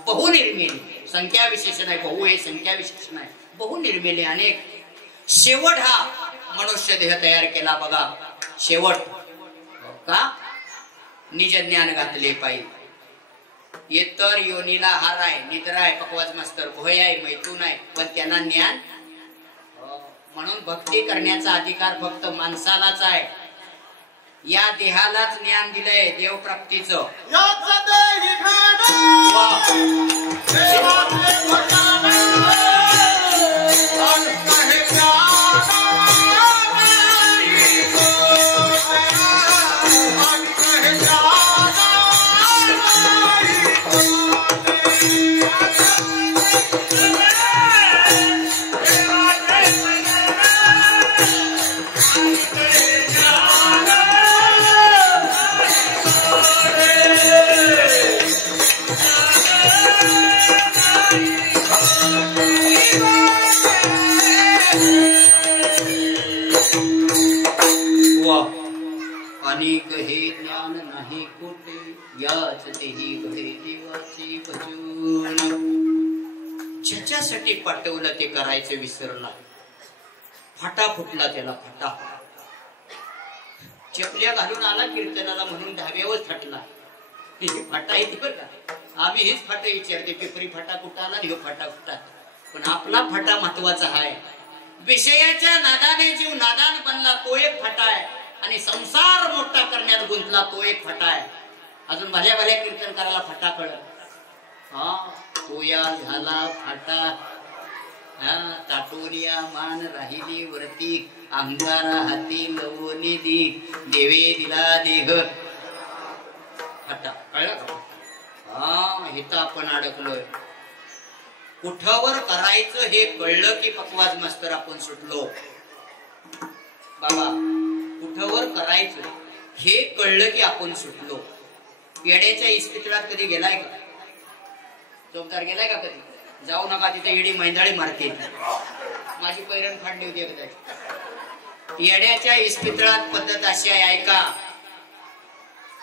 बहुनिर्मिली, संख्या विशेषण आहे. बहु हे संख्या विशेषण आहे. बहुनिर्मिली अनेक. शेवट हा मनुष्य देह तयार केला बघा. शेवट का? निज ज्ञान घातले पाहिजे. इतर योनीला हार आहे, निद्रा आहे, पकवाज मास्तर, भय आहे, मैथून आहे, पण त्यांना ज्ञान. म्हणून भक्ती करण्याचा अधिकार फक्त माणसालाच आहे. या देहालाच ज्ञान दिलंय देवप्राप्तीचं. अनेक हे ज्ञान नाही कुठे, याच तेही घडे देवाची भजून. ज्याच्यासाठी पाठवलं ते करायचं विसरला. फाटा फुटला त्याला फाटा. चपल्या घालून आला कीर्तनाला म्हणून धाब्यावर फाटला. फाटा येते बरं का. आम्ही हेच फाटा विचारते, पेपरी फाटा कुठं आला, ह्यो फाटा कुठं. पण आपला फाटा महत्वाचा आहे. विषयाच्या नादाने जीव नादान बनला तो एक फाटा आहे, आणि संसार मोठा करण्यात गुंतला तो एक फाटा आहे. अजून भल्या भल्या कीर्तन करायला फाटा कळत. हा तोया झाला फाटा. हा ताटोरिया मान राहिली वरती, अंगारा हाती लवणी दी, देवे दिला देह. फाटा कळला का? हा हिता आपण अडकलोय. कुठावर करायचं हे कळलं की पकवाज मास्तर आपण सुटलो. बाबा कुठावर करायचं हे कळलं की आपण सुटलो. येड्याच्या इस्पितळात कधी गेलाय का? चौकार गेलाय का कधी? जाऊ नका, तिथे येडी मैंदाळी मारते. माझी पैरण फाडली होती एकदा. येड्याच्या इस्पितळात पद्धत अशी आहे, ऐका.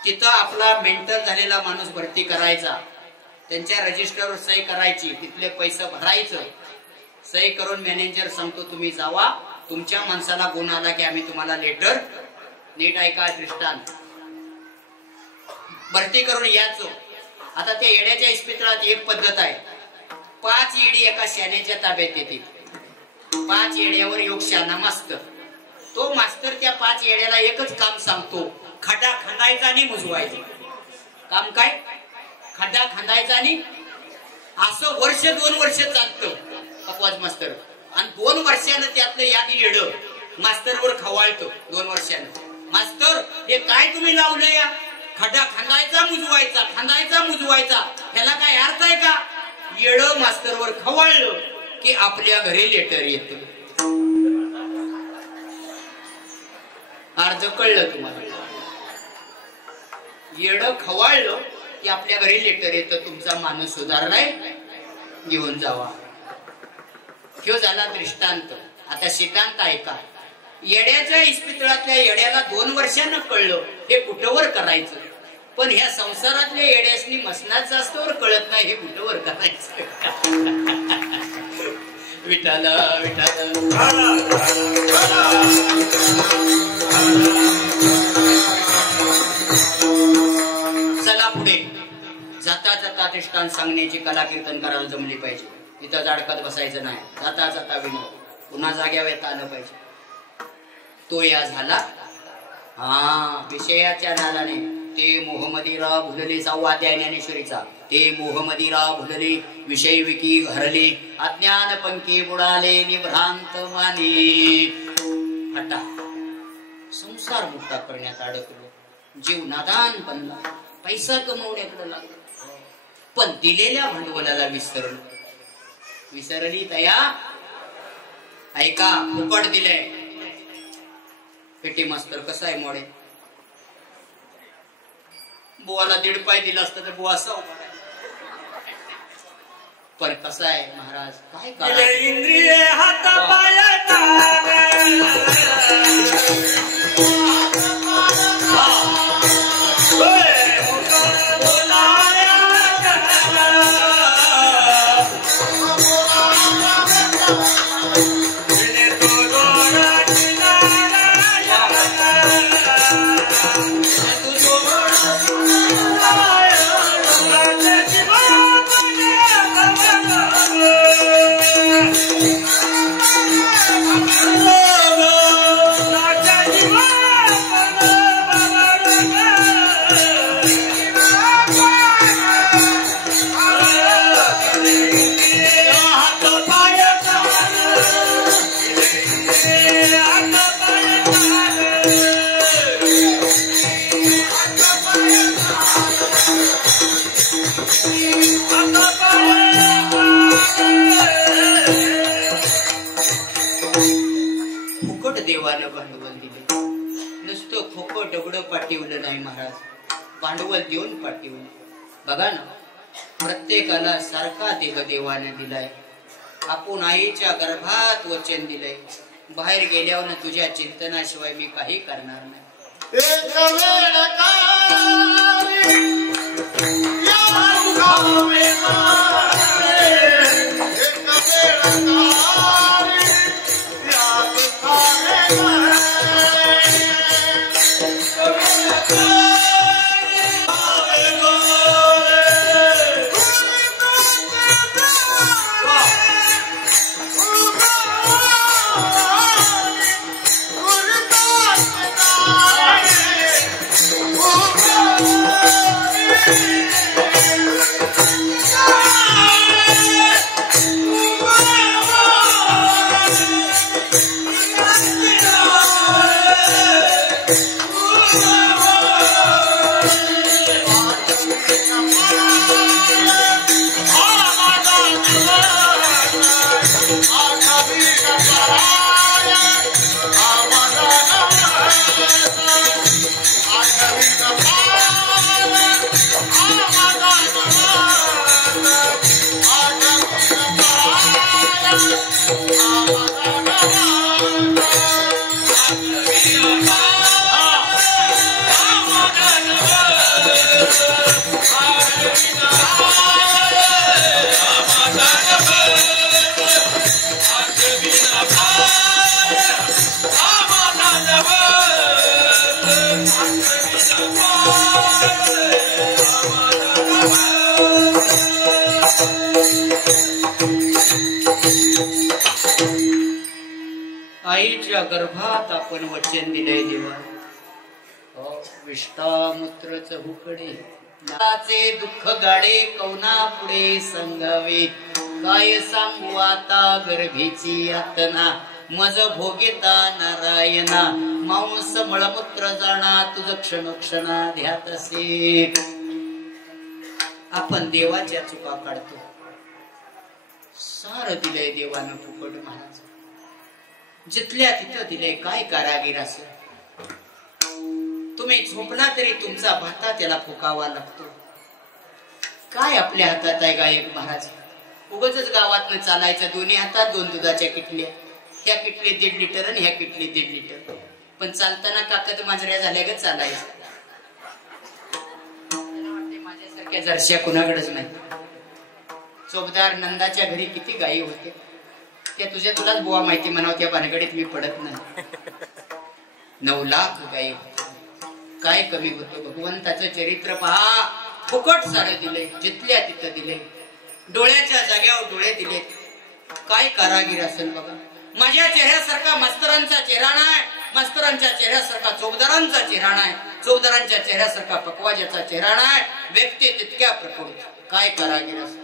तिथं आपला मेंटल झालेला माणूस भरती करायचा त्यांच्या रजिस्टरवर सही करायची, तिथले पैसे भरायचं, सही करून मॅनेजर सांगतो तुम्ही जावा, तुमच्या माणसाला गुण आला की आम्ही तुम्हाला लेटर. नीट ऐका दृष्टांत. भरती करून यायचो. आता त्या येड्याच्या इस्पितळात एक पद्धत आहे, 5 येडी एका शाण्याच्या ताब्यात येते. 5 येड्यावर योग शाना मास्तर. तो मास्तर त्या 5 येड्याला एकच काम सांगतो, खड्डा खंदायचा आणि मुजवायचा. काम काय? खड्डा खंदायचा आणि असं वर्ष 2 वर्ष चालतं पकवाज मास्तर. आणि 2 वर्षानं त्यातलं यादी येड मास्तरवर खवाळतो. 2 वर्षानं मास्तर हे काय तुम्ही लावलं या? खड्डा खंदायचा मुजवायचा, खंदायचा मुजवायचा, ह्याला काय अर्थ आहे का? येड मास्तरवर खवाळलं की आपल्या घरी लेटर येतं. अर्ज कळलं तुम्हाला? येड खवाळलं की आपल्या घरी लेटर येतं, तुमचा माणूस सुधारलाय, घेऊन जावा. ह्यो झाला दृष्टांत. आता सिद्धांत ऐका. येड्याच्या इस्पितळातल्या येड्याला 2 वर्षानं कळलं हे कुठवर करायचं, पण ह्या संसारातल्या येड्यासनी मसनात जास्तवर कळत नाही हे कुठवर करायचं. विठाल विठाल. चला पुढे. जाता जाता दृष्टांत सांगण्याची कला कीर्तन करायला जमली पाहिजे. इथं जाडकत बसायचं नाही. जाता जाता विनोद, पुन्हा जाग्यावर येता आलं पाहिजे. तो या झाला. विषयाच्या नादाने ते मोहमदिरा भुलले 6वा अध्याय ज्ञानेश्वरीचा. ते मोहमदिरा भुलले विषय विकी हरले, अज्ञान पंखे बुडाले निभ्रांत माने. हटा. संसार मुक्ता करण्यात अडकलो, जीव नादान बनला, पैसा कमवण्याकडे लागला, पण दिलेल्या भांडवलाला विसरली तया. ऐका, फुकट दिलंय. पेटी मास्तर कसा आहे मोडे? बुवाला 1.5 पाय दिला असतं तर बुवा असा. पण कसा आहे महाराज, काय करायचं? इंद्रिय हात पाय देवानं भांडवल दिले. नुसतं खोकं दगड पाठवलं नाही महाराज, भांडवल देऊन पाठवलं. बघा ना, प्रत्येकाला सारखा देह देवानं दिलाय. आपण आईच्या गर्भात वचन दिलंय, बाहेर गेल्यावर तुझ्या चिंतनाशिवाय मी काही करणार नाही. आईच्या गर्भात आपण वचन दिलंय देवा. विष्टामूत्र चहुकडे नाचे दुःख गाडे कौना पुढे संगावे. काय सांगू आता गर्भेची यातना मज भोगेता नारायणा. मांस मळमूत्र जाणा तुझ क्षणोक्षणा ध्यात असे. आपण देवाच्या चुका काढतो. सार दिलंय देवानं फुकट महाराज. जिथल्या तिथं दिलंय. काय कारागीर असेल. तुम्ही झोपला तरी तुमचा भाता त्याला फुकावा लागतो. काय आपल्या हातात आहे गायक महाराज. उगाचच गावातनं चालायचं. दोन्ही हातात 2 दुधाच्या किटल्या. ह्या किटली 1.5 लिटर आणि ह्या किटली 1.5 लिटर. पण चालताना काकत मांजऱ्या झाल्या ग चालायचं. माझ्यासारख्या जरश्या कुणाकडेच नाही. चोपदार नंदाच्या घरी किती गायी होते. त्या तुलाच बुवा माहिती म्हणावं. त्या भानगडीत मी पडत नाही. 9 लाख गायी होते. काय कमी होतं. भगवंताचं चरित्र पहा. फुकट सारं दिलंय. जिथल्या तिथं दिलंय. डोळ्याच्या जाग्यावर डोळे दिले. काय कारागीर असेल बघा. माझ्या चेहऱ्यासारखा मास्तरांचा चेहरा नाही. मास्तरांच्या चेहऱ्यासारखा चोपदारांचा चेहरा नाही. चोपदारांच्या चेहऱ्यासारखा पकवाजाचा चेहरा नाही. व्यक्ती तितक्या प्रकृत. काय कारागीर असेल.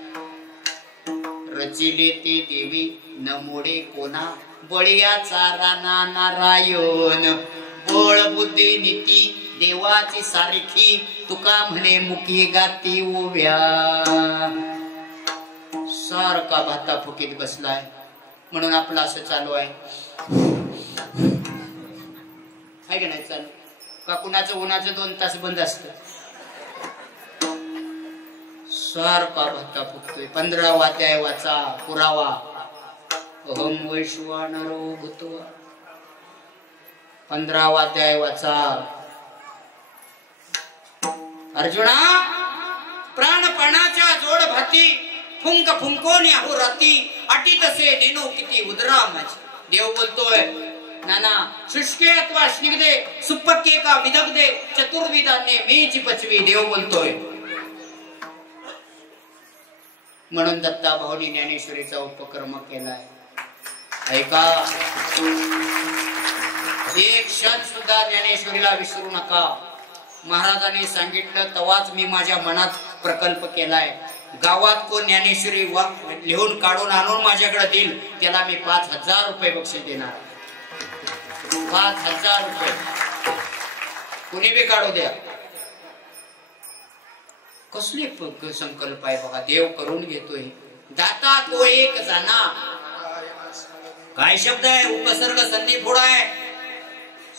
रचिले ते देवी न मोडे कोणा. बळीयाचा राणा नारायण. बळ बुद्धी नीती देवाची सारखी. तुका म्हणे मुखी गाती उभ्या. सारखा भाता फुकीत बसलाय. म्हणून आपलं असं चालू आहे. का नाही चालू. का कुणाचं उन्हाचं 2 तास बंद असत. सारखा भाता फुकतोय. 15वा अध्याय वाचा. पुरावा. अहम वैश्वानरो भूत्वा. 15वा अध्याय वाचा. अर्जुना प्राणपणाच्या जोड भाती. फुंक फुंकोन याहू राती. अटी तसे देनो किती उदरा माझी. देव बोलतोय नाना शुष्के अथवा स्निग्धे सुपक्के का विदग्धे चतुर्विधाने मीची पचवी. देव बोलतोय. म्हणून दत्ता भाऊनी ज्ञानेश्वरीचा उपक्रम केलाय. ऐका. एक क्षण सुद्धा ज्ञानेश्वरीला विसरू नका. महाराजांनी सांगितलं तवाच मी माझ्या मनात प्रकल्प केलाय. गावात कोण ज्ञानेश्वरी लिहून काढून आणून माझ्याकडे देईल त्याला मी 5,000 रुपये बक्षीस देणार. 5,000 रुपये. कुणी बी काढू द्या. कसली संकल्प आहे बघा. देव करून घेतोय. दाता तो एक जाना. काय शब्द आहे. उपसर्ग संधी फोड आहे.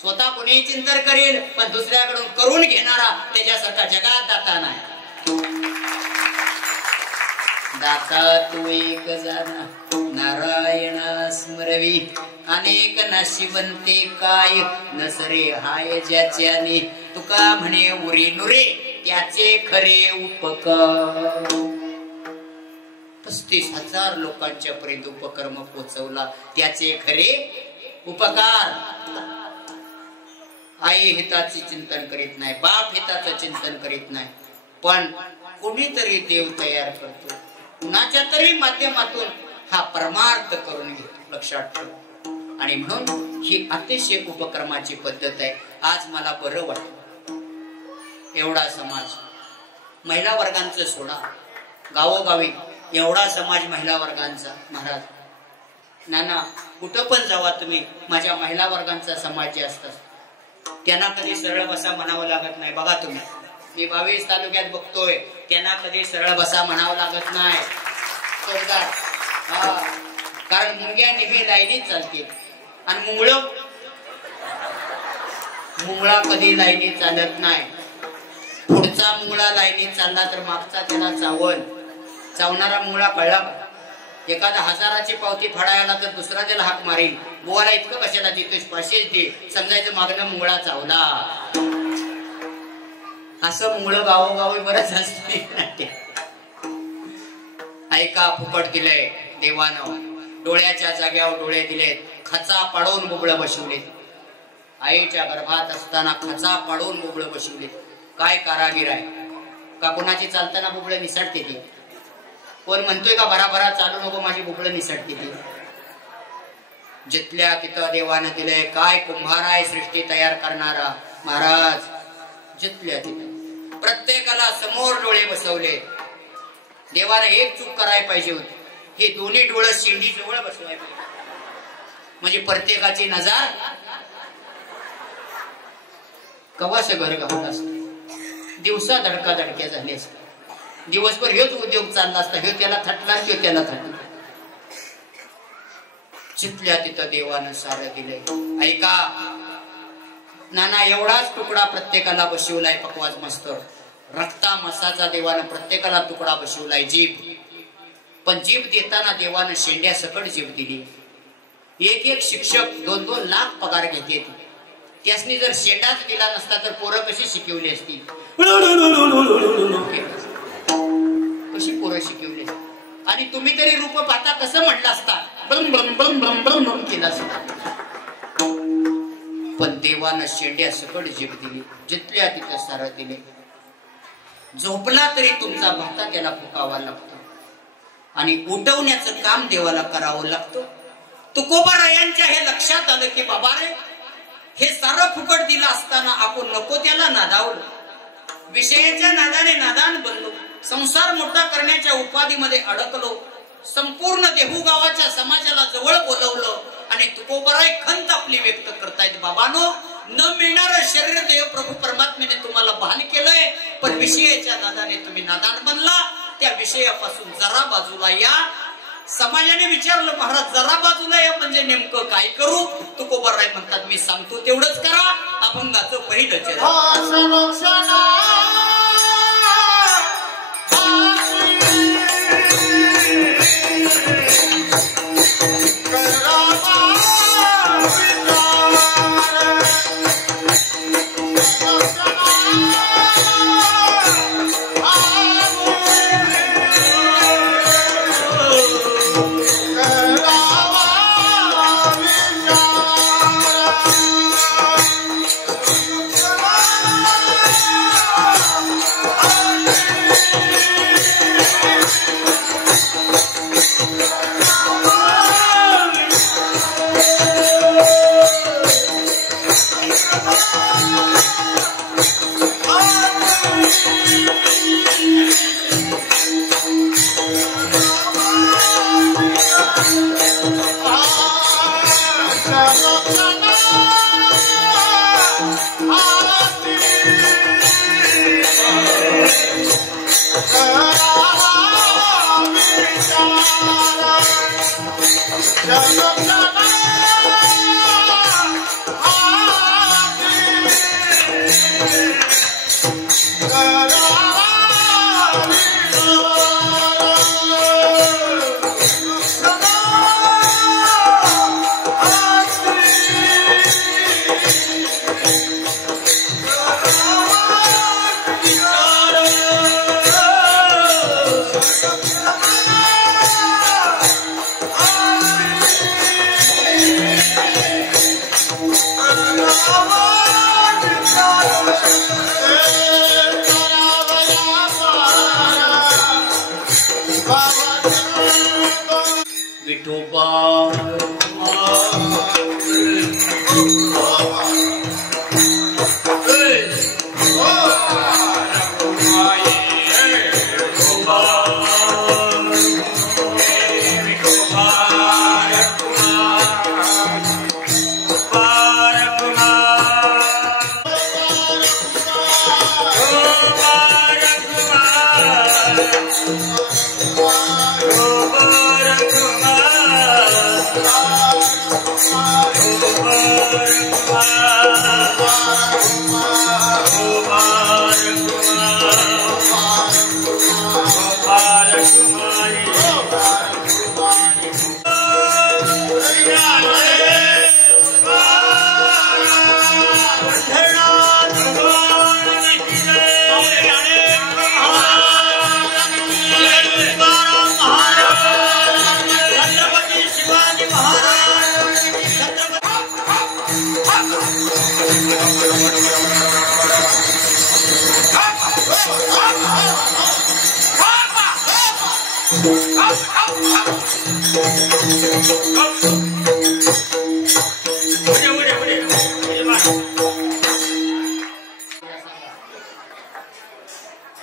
स्वतः कोणी चिंतन करेल पण दुसऱ्याकडून करून घेणारा त्याच्यासारखा जगात दाता नाही. दाता तू एक जाना नारायण स्मरवी. अनेक नशिवंते काय नसरे हाय ज्याच्याने. तुका म्हणे उरी नुरे त्याचे खरे उपकार. 35,000 लोकांच्या पर्यंत उपक्रम पोचवला. त्याचे खरे उपकार. आई हिताचे चिंतन करीत नाही. बाप हिताचं चिंतन करीत नाही. पण कोणीतरी देव तयार करतो. कुणाच्या तरी माध्यमातून हा परमार्थ करून घेतो. लक्षात ठेवा. आणि म्हणून ही अतिशय उपक्रमाची पद्धत आहे. आज मला बरं वाटतं. एवढा समाज महिला वर्गांचं सोडा. गावोगावी एवढा समाज महिला वर्गांचा. महाराज नाना कुठं पण जावा तुम्ही. माझ्या महिला वर्गांचा समाज जे असतात त्यांना कधी सरळ बसा म्हणावं लागत नाही. बघा तुम्ही. मी 22 तालुक्यात बघतोय. त्यांना कधी सरळ बसा म्हणावं लागत नाही. कारण मुंग्या निघे लाईनीत चालतील. आणि मुंगळा कधी लाईनीत चालत नाही. पुढचा मुंगळा लाईनीत चालला तर मागचा त्याला चावल. चावणारा मुंगळा कळला का. एखादा 1000ची पावती फाडायला तर दुसरा त्याला हाक मारील. बोवाला इतकं कशाला देतोय 500 दे. समजायचं मागणं मुंगळा चावला. असं मुंगळं गावोगावी बरंच असते. ऐका. फुकट दिलंय देवानं. डोळ्याच्या जाग्यावर डोळे दिलेत. खचा पाडून बुबळ बसवलेत. आईच्या गर्भात असताना खचा पाडून बुबळ बसवलेत. काय कारागीर आहे का कोणाची चालताना बुबळं निसटते ती? कोण म्हणतोय का भराभरा चालू नको माझी बुबळं निसटते ती? जिथल्या तिथं देवानं दिलंय. काय कुंभार आहे सृष्टी तयार करणारा महाराज. जिथल्या तिथं प्रत्येकाला समोर डोळे बसवले. देवानं एक चूक करायला पाहिजे होती, हे दोन्ही डोळं शेंडी जवळ बसवायला पाहिजे, म्हणजे प्रत्येकाची नजर कवास घर घालत असत. दिवसा धडका धडक्या झाली असत. दिवसभर हेच उद्योग चालला असता. हे त्याला थटला, हे त्याला थटला. जिथल्या तिथं देवानं सारं दिलंय. ऐका नाना, एवढाच तुकडा प्रत्येकाला बसवलाय पकवाज मस्तर. रक्ता मसाचा देवानं प्रत्येकाला तुकडा बसवलाय. जीभ, पण जीभ देताना देवानं शेंड्या सकट जीभ दिली. एक एक शिक्षक 2-2 लाख पगार घेते. त्यासनी जर शेंडाच दिला नसता तर पोरं कशी शिकवली असती? कशी पोरं शिकवली? आणि तुम्ही तरी रूप पाहता कसं म्हटलं असता? ब्रम ब्रम ब्रम ब्रम ब्रम ब्रम केला असता. पण देवानं शेंड्या सकट जीभ दिली. जिथल्या तिथं सारं दिले. झोपला तरी तुमचा भक्ता त्याला फुकावा लागतो आणि उठवण्याचं काम देवाला करावं लागतं. तुकोबारायांच्या हे लक्षात आलं की बाबा रे, हे सारं फुकट दिलं असताना आपण नको त्याला नादावलं. विषयाच्या नादाने नादान बनलो. संसार मोठा करण्याच्या उपाधीमध्ये अडकलो. संपूर्ण देहू गावाच्या समाजाला जवळ बोलवलं आणि तुकोबाराय खंत आपली व्यक्त करतायत. बाबानो, न मिळणारं शरीर देव प्रभू परमात्म्याने तुम्हाला बहाल केलंय, पण विषयाच्या नादाने तुम्ही नादान बनला. त्या विषयापासून जरा बाजूला या. समाजाने विचारलं, महाराज जरा बाजूला या म्हणजे नेमकं काय करू? तुकोबाराय म्हणतात, मी सांगतो तेवढंच करा. अभंगाचं पहिलं चरण. महाराज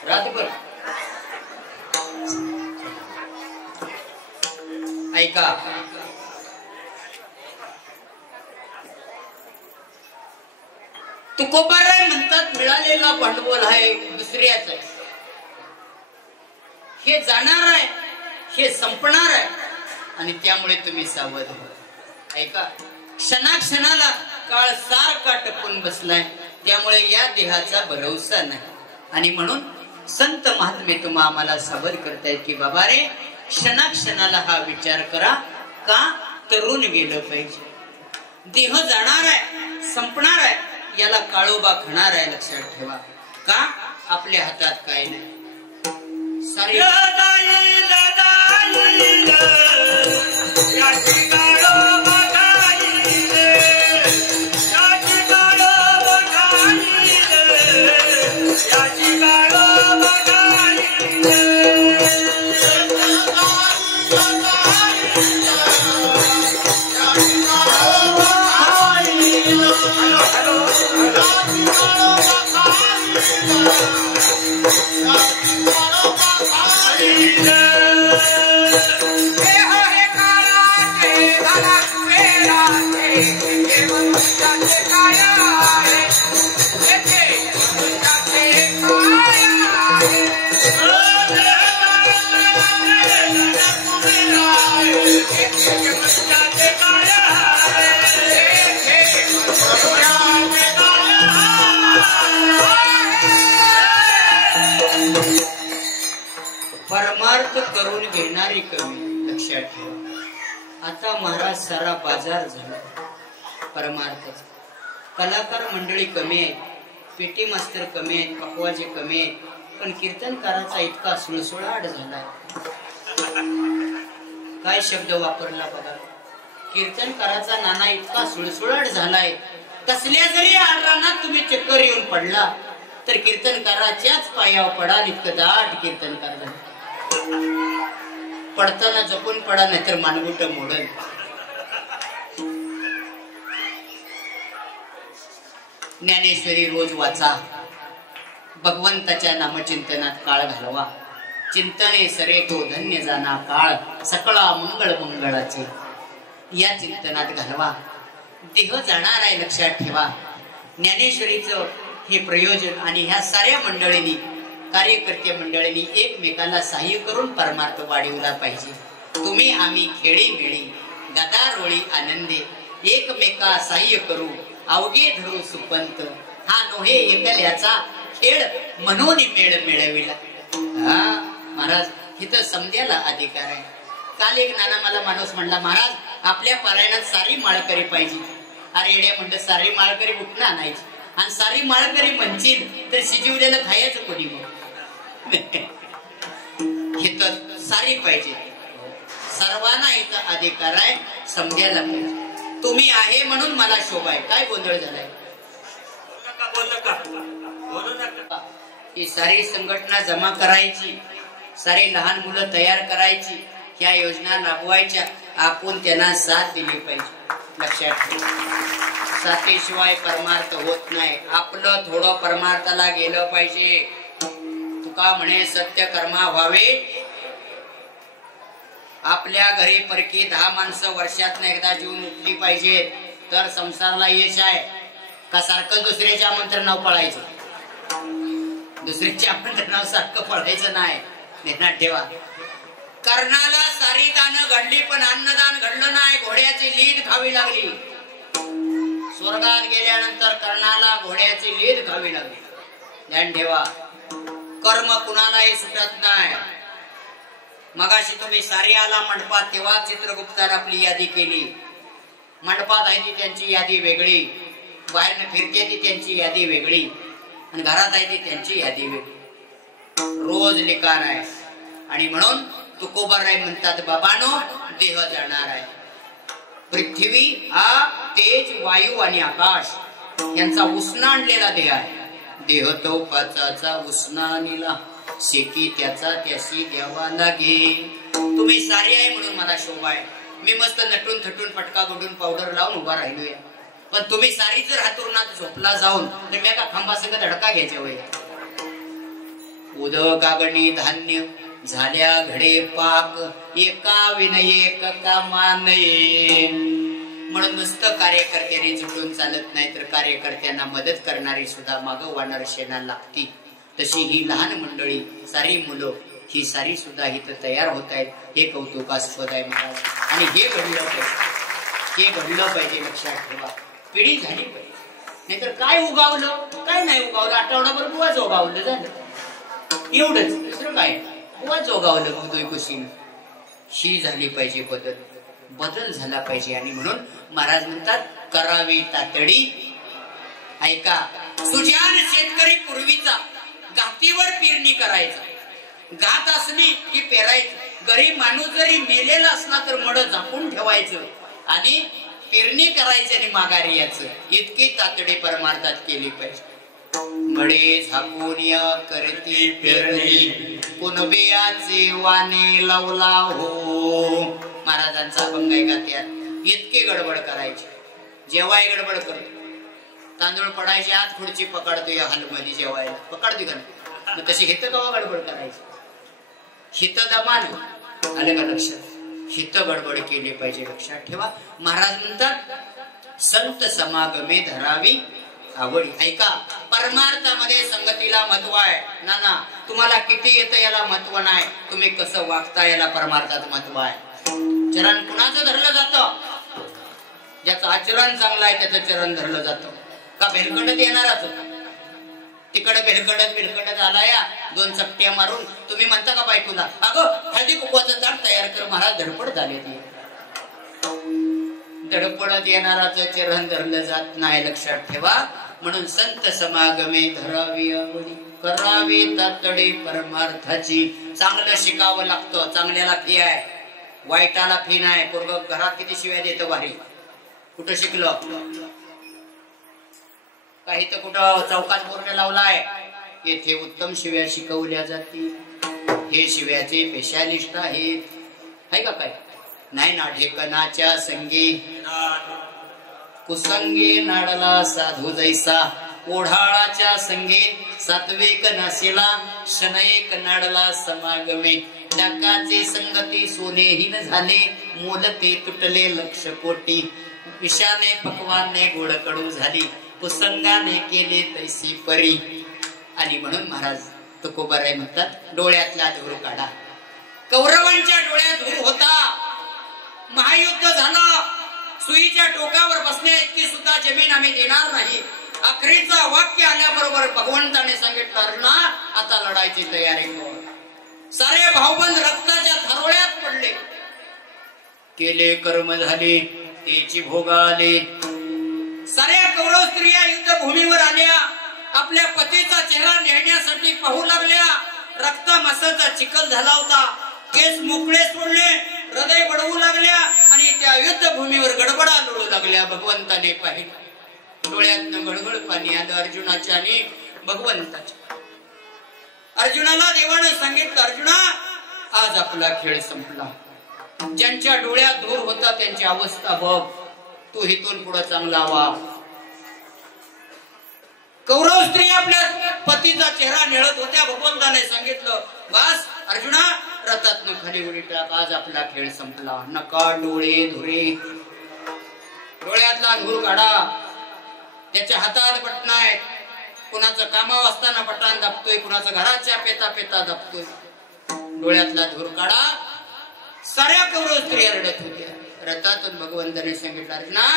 रातभर ऐका, तुकोबाराय म्हणतात मिळालेला भांडवल आहे दुसऱ्याच आहे, हे जाणार आहे, हे संपणार आहे आणि त्यामुळे तुम्ही सावध हो. ऐका, क्षणाक्षणाला काळ सारखा टपून बसलाय, त्यामुळे या देहाचा भरवसा नाही. आणि म्हणून संत महात्मे तुम्हा आम्हाला सावध करतायत की बाबा रे, क्षणाक्षणाला हा विचार करा, का तरुण गेलं पाहिजे. देह जाणार आहे, संपणार आहे, याला काळोबा खाणार आहे, लक्षात ठेवा. का आपल्या हातात काय नाही. सारे परमार्थ करून घेणारी कमी, लक्षात ठेवा. आता महाराज सारा बाजार झाला परमार्थाचा. कलाकार मंडळी कमी आहेत, पेटी मास्तर कमी आहेत, पकवाजे कमी आहेत, पण कीर्तनकाराचा इतका सुळसुळाट झालाय. काय शब्द वापरला बघा, कीर्तनकाराचा नाना इतका सुळसुळाट झालाय. कसल्या जरी आरानात तुम्ही चक्कर येऊन पडला तर कीर्तनकाराच्याच पायावर पडाल, इतकं दाट कीर्तनकार झालं. पडताना जपून पडा, नाहीतर मानगुट मोडल. ज्ञानेश्वरी रोज वाचा, भगवंताच्या नामचिंतनात काळ घालवा. चिंतने सरे तो धन्य जाना काळ, सकळा मंगळ मंगळाचे या चिंतनात घालवा. देह जाणार आहे, लक्षात ठेवा. ज्ञानेश्वरीचं हे प्रयोजन आणि ह्या साऱ्या मंडळींनी, कार्यकर्ते मंडळींनी एकमेकाला सहाय्य करून परमार्थ वाढवला पाहिजे. तुम्ही आम्ही खेळी मिळी गदारोळी आनंदे, एकमेका सहाय्य करू अवघे धरू सुपंत, हा नोहे एकल्याचा खेळ म्हणून मेळ मिळविला. हा महाराज, इथं समजायला अधिकार आहे. काल एक नाना मला माणूस म्हणला, महाराज आपल्या पारायणात सारी माळकरी पाहिजे. अरे येड्या म्हणतं, सारी माळकरी कुठं आणायची, आणि सारी माळकरी म्हणशील तर शिजवलेलं खायचं कोणी मग. इथं सारी पाहिजे, सर्वांना इथं अधिकार आहे, समजायला पाहिजे. तुम्ही आहे म्हणून मला शोभा आहे. काय गोंधळ झालाय, ही सारी संघटना जमा करायची, सारी लहान मुलं तयार करायची, ह्या योजना राबवायच्या, आपण त्यांना साथ दिली पाहिजे. लक्षात ठेवा, साथीशिवाय परमार्थ होत नाही. आपलं थोडं परमार्थाला गेलं पाहिजे. तुका म्हणे सत्य कर्मा व्हावे. आपल्या घरी परकी 10 माणसं वर्षातनं एकदा जीवन उठली पाहिजेत, तर संसाराला यश आहे. का सारखं दुसऱ्याच्या आमंत्रणावर पळायचं, दुसऱ्याच्या आमंत्रणावर सारखं पळायचं नाही. ध्यानात ठेवा. कर्णाला सारी दानं घडली पण अन्नदान घडलं नाही, घोड्याची लीद खावी लागली. स्वर्गात गेल्यानंतर कर्णाला घोड्याची लीद खावी लागली. ध्यान ठेवा, कर्म कुणालाही सुटत नाही. मगाशी तुम्ही सारी आला मंडपात, तेव्हा चित्रगुप्ताने आपली यादी केली. मंडपात आहे ती त्यांची यादी वेगळी, बाहेरनं फिरते ती त्यांची यादी वेगळी, आणि घरात आहे ती त्यांची यादी वेगळी. रोज लिखाण आहे. आणि म्हणून तुकोबाराय म्हणतात, बाबानो देह जाणार आहे. पृथ्वी, आग, तेज, वायू आणि आकाश यांचा उसना आणलेला देह आहे. देह तो पाचाचा उसना आणला, शेकी त्याचा त्याशी द्यावा लागे. तुम्ही सारी आहे म्हणून मला शोभा आहे. मी मस्त नटून थटून पटका गुडून पावडर लावून उभा राहिलोय. पण तुम्ही सारी जर हातुरणात झोपला जाऊन तर मी एका खांबासंग धडका घ्यायच्या वय. उदक कागणी धान्य झाल्या घडे पाक एका विनयेक कामानये. म्हणून नुसतं कार्यकर्त्यांनी झुटून चालत नाही तर कार्यकर्त्यांना मदत करणारी सुद्धा मागं वाढणार शेना लागती. तशी ही लहान मंडळी सारी मुलं ही सारी सुद्धा इथं तयार होत आहेत. हे कौतुकास्पद आहे महाराज. आणि हे घडलं पाहिजे, हे घडलं पाहिजे. लक्षात ठेवा, पिढी झाली पाहिजे. नाहीतर काय उगावलं काय नाही उगावलं. आठवडाभर बुवाच उगावलं झालं एवढंच, दुसरं काय बुवाच उगावलं मग कुशीनं. ही झाली पाहिजे बदल, बदल झाला पाहिजे. आणि म्हणून महाराज म्हणतात करावी तातडी. ऐका, सुजान शेतकरी पूर्वीचा गातीवर पेरणी करायचा. गात असली की पेरायचं. गरीब माणूस जरी मेलेला असला तर मड झाकून ठेवायचं आणि पेरणी करायची आणि माघारी यायचं. इतकी तातडी परमार्थात केली पाहिजे. मडे झाकून या करती पेरणी कुणबियाचे वाने लावला हो. महाराजांचा अभंग आहे गात्यात. इतकी गडबड करायची. जेवाय गडबड करतो. तांदूळ पडायचे आत खुर्ची पकडतो या हॉलमध्ये जेवायला पकडतो का मग तशी हित कवा गडबड करायची. हित दमान आलं का लक्षात. हित गडबड केली पाहिजे. लक्षात ठेवा, महाराज म्हणतात संत समागमे धरावी आवडी. ऐका, परमार्थामध्ये संगतीला महत्व आहे. ना तुम्हाला किती येतं याला महत्व नाही, तुम्ही कसं वागता याला परमार्थात महत्व आहे. चरण कुणाचं धरलं जातं? ज्याचं आचरण चांगलं आहे त्याचं चरण धरलं जातं. का भेलकडत येणारच तिकडे भेलकडत आला या दोन चपट्या मारून तुम्ही म्हणता का बायकोला अगं हळदी कुकवाचं ताट तयार कर. महाराज धडपड झाले. ती धडपडत येणाराचं चरण धरलं जात नाही. लक्षात ठेवा. म्हणून संत समागमे धरावी आवडी करावी तातडी परमार्थाची. चांगलं शिकावं लागतं. चांगल्याला फी आहे, वाईटाला फी नाही. पूर्व घरात किती शिव्या देतं भारी. कुठं शिकलं? काही तर कुठं चौकात बोर्ड लावलाय. येथे उत्तम शिव्या शिकवल्या जातील. हे शिव्याचे स्पेशालिस्ट आहेत. आहे का काय? नाही ना. ढेकणाच्या संगी कुसंगी नाडला साधू जैसा. ओढाळाच्या संगे सात्विक नसिला शनैक नाडला समागमे. डाकाचे संगती सोनेहीन झाले मोलते तुटले लक्ष कोटी. विषाने पक्वाने गोड कडू झाली कुसंगाने केले तैसी परी. आणि म्हणून महाराज तुकोबाराय म्हणतात डोळ्यातला धूर काढा. कौरवांच्या डोळ्यात धूर होता. महायुद्ध झालं. सुईच्या टोकावर बसण्या इतकी सुद्धा जमीन आम्ही देणार नाही. अखेरीचा वाक्य आल्याबरोबर भगवंताने सांगितलं अर्जुना आता लढायची तयारी कर. सारे भाऊबंद रक्ताच्या थारोळ्यात पडले. केले कर्म झाले त्याची भोग आले. साऱ्या कौरव स्त्रिया युद्धभूमीवर आल्या. आपल्या पतीचा चेहरा नेण्यासाठी पाहू लागल्या. रक्त मासाचा चिखल झाला होता. केस मोकळे सोडले, हृदय बडवू लागल्या आणि त्या युद्धभूमीवर गडबडा लोळू लागल्या. भगवंताने पाहिलं. डोळ्यातनं गळगळ पाणी आलं अर्जुनाच्या आणि भगवंताच्या. अर्जुनाला देवानं सांगितलं अर्जुना आज आपला खेळ संपला. ज्यांच्या डोळ्यात धूर होता त्यांची अवस्था बघ. तू हिथून पुढे चांगला वाग. कौरव स्त्री आपल्या पतीचा चेहरा निळत होत्या. भगवंताने सांगितलं बस अर्जुना रथातनं खाली उडी टाक. आज आपला खेळ संपला. नका डोळे धुरे. डोळ्यातला धूर काढा. त्याच्या हातात बटणं आहेत. कुणाचं कामावर असताना बटण दाबतोय, कुणाचं घराच्या पेता पेता दाबतोय. डोळ्यातला धूर काढा. साऱ्या कौरव स्त्रिया रडत होत्या. रथातून भगवंताने सांगितलं अर्जुना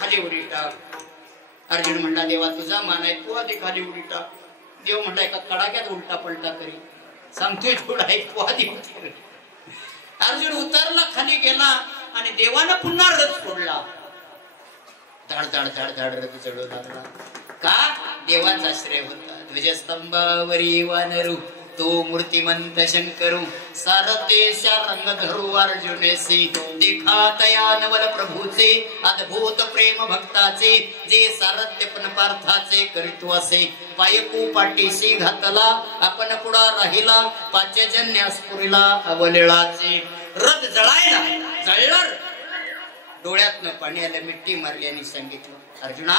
खाली उडी टाक. अर्जुन म्हणला देवा तुझा मान आहे, तू आधी खाली उडी टाक. देव म्हणला एका कडाक्यात उलटा पलटा करी. सांगतोय थोडा एक आधी उतर. अर्जुन उतरला, खाली गेला आणि देवानं पुन्हा रथ सोडला. धाड धाड धाड धाड रथ चढू लागला. का? देवाचा श्रेय होता. ध्वजस्तंभावरी वानरू तो मूर्तिमंत शंकरू. सारथेशा रंग धरू अर्जुनेसी. देखातया नवल प्रभूचे अद्भुत प्रेम भक्ताचे. जे सारथ्य पण पार्थाचे करीतो असे. पायकू पाठीशी घातला आपण पुढा राहिला. पाचजन्यास पुरीला अवलेळाचे. रथ जळायला जळणार. डोळ्यातनं पाणी आलं, मिट्टी मारली आणि सांगितलं, अर्जुना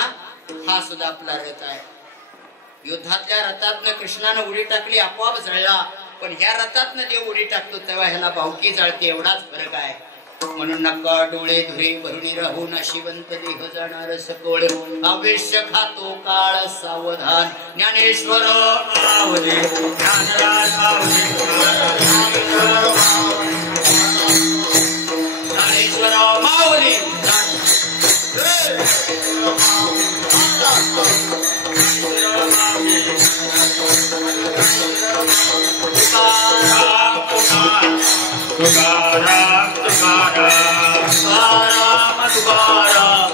हा सुद्धा आपला रथ आहे. युद्धातल्या रथातनं कृष्णानं उडी टाकली, आपोआप जळला. पण ह्या रथातनं जे उडी टाकतो तेव्हा ह्याला भावकी जळते, एवढाच फरक आहे. म्हणून नका डोळे धुरे भरुणी राहू, नाशिवंत देह जाणार सकोळ. आवेश खातो काळ सावधान, ज्ञानेश्वर माऊली ज्ञानराज माऊली ज्ञानेश्वर माऊली तुकाराम तुकाराम तुकाराम तुकाराम तुकाराम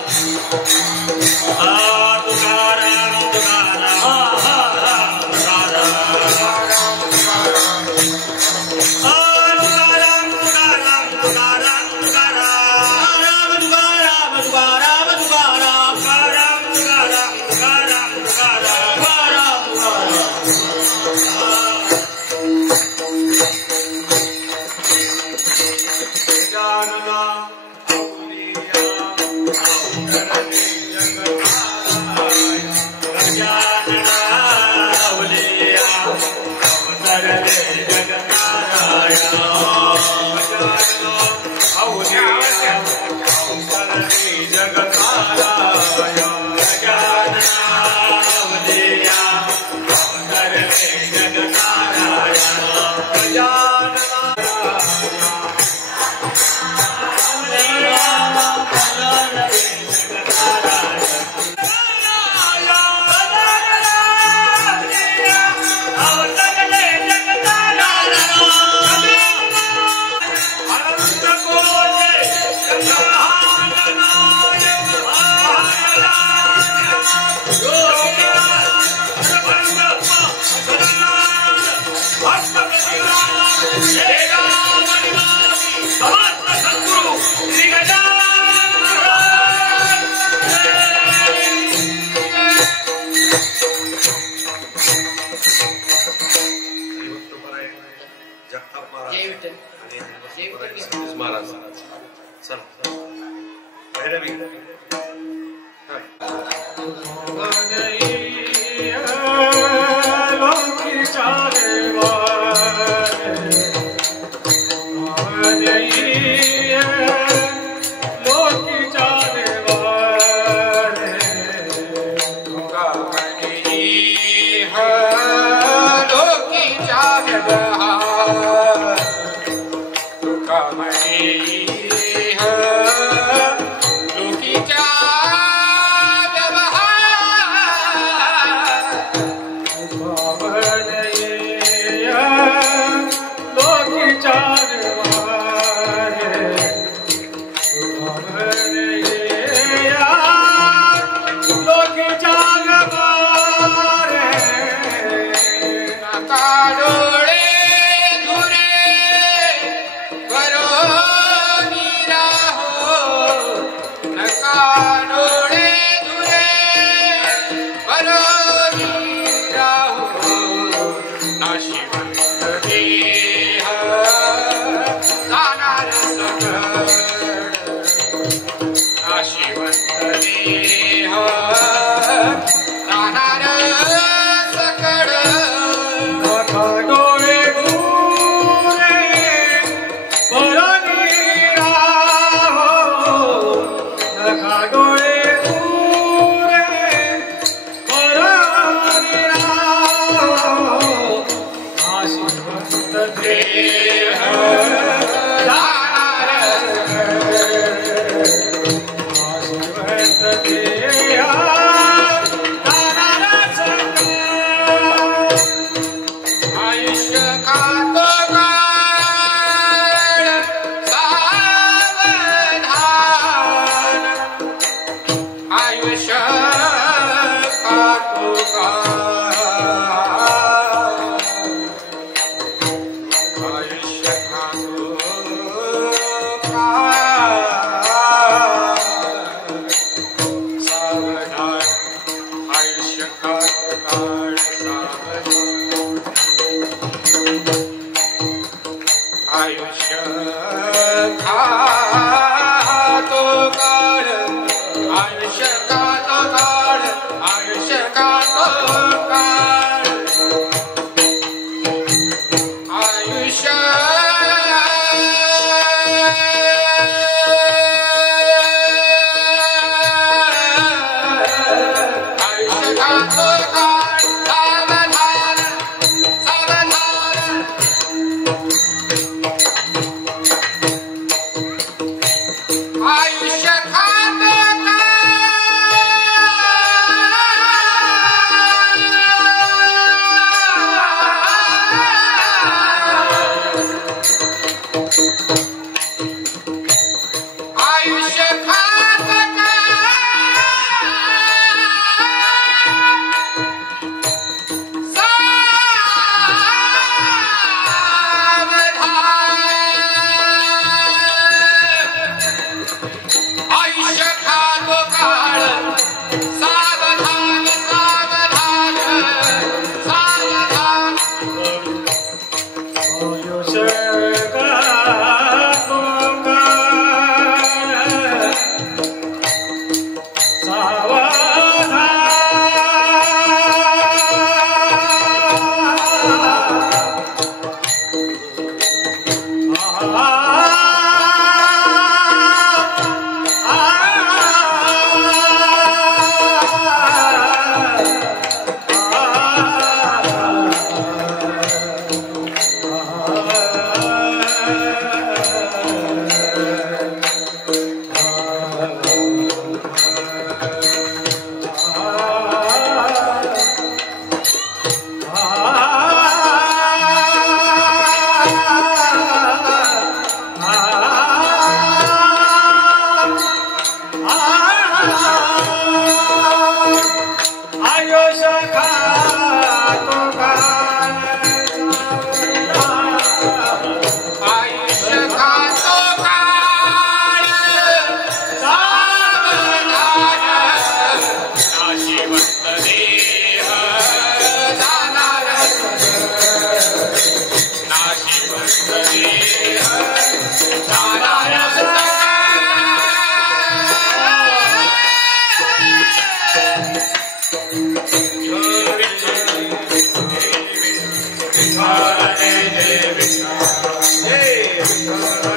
आयुष्य आयुष्य खात आयुष्य खातो काळ सावधान सावधान सावधान Hey!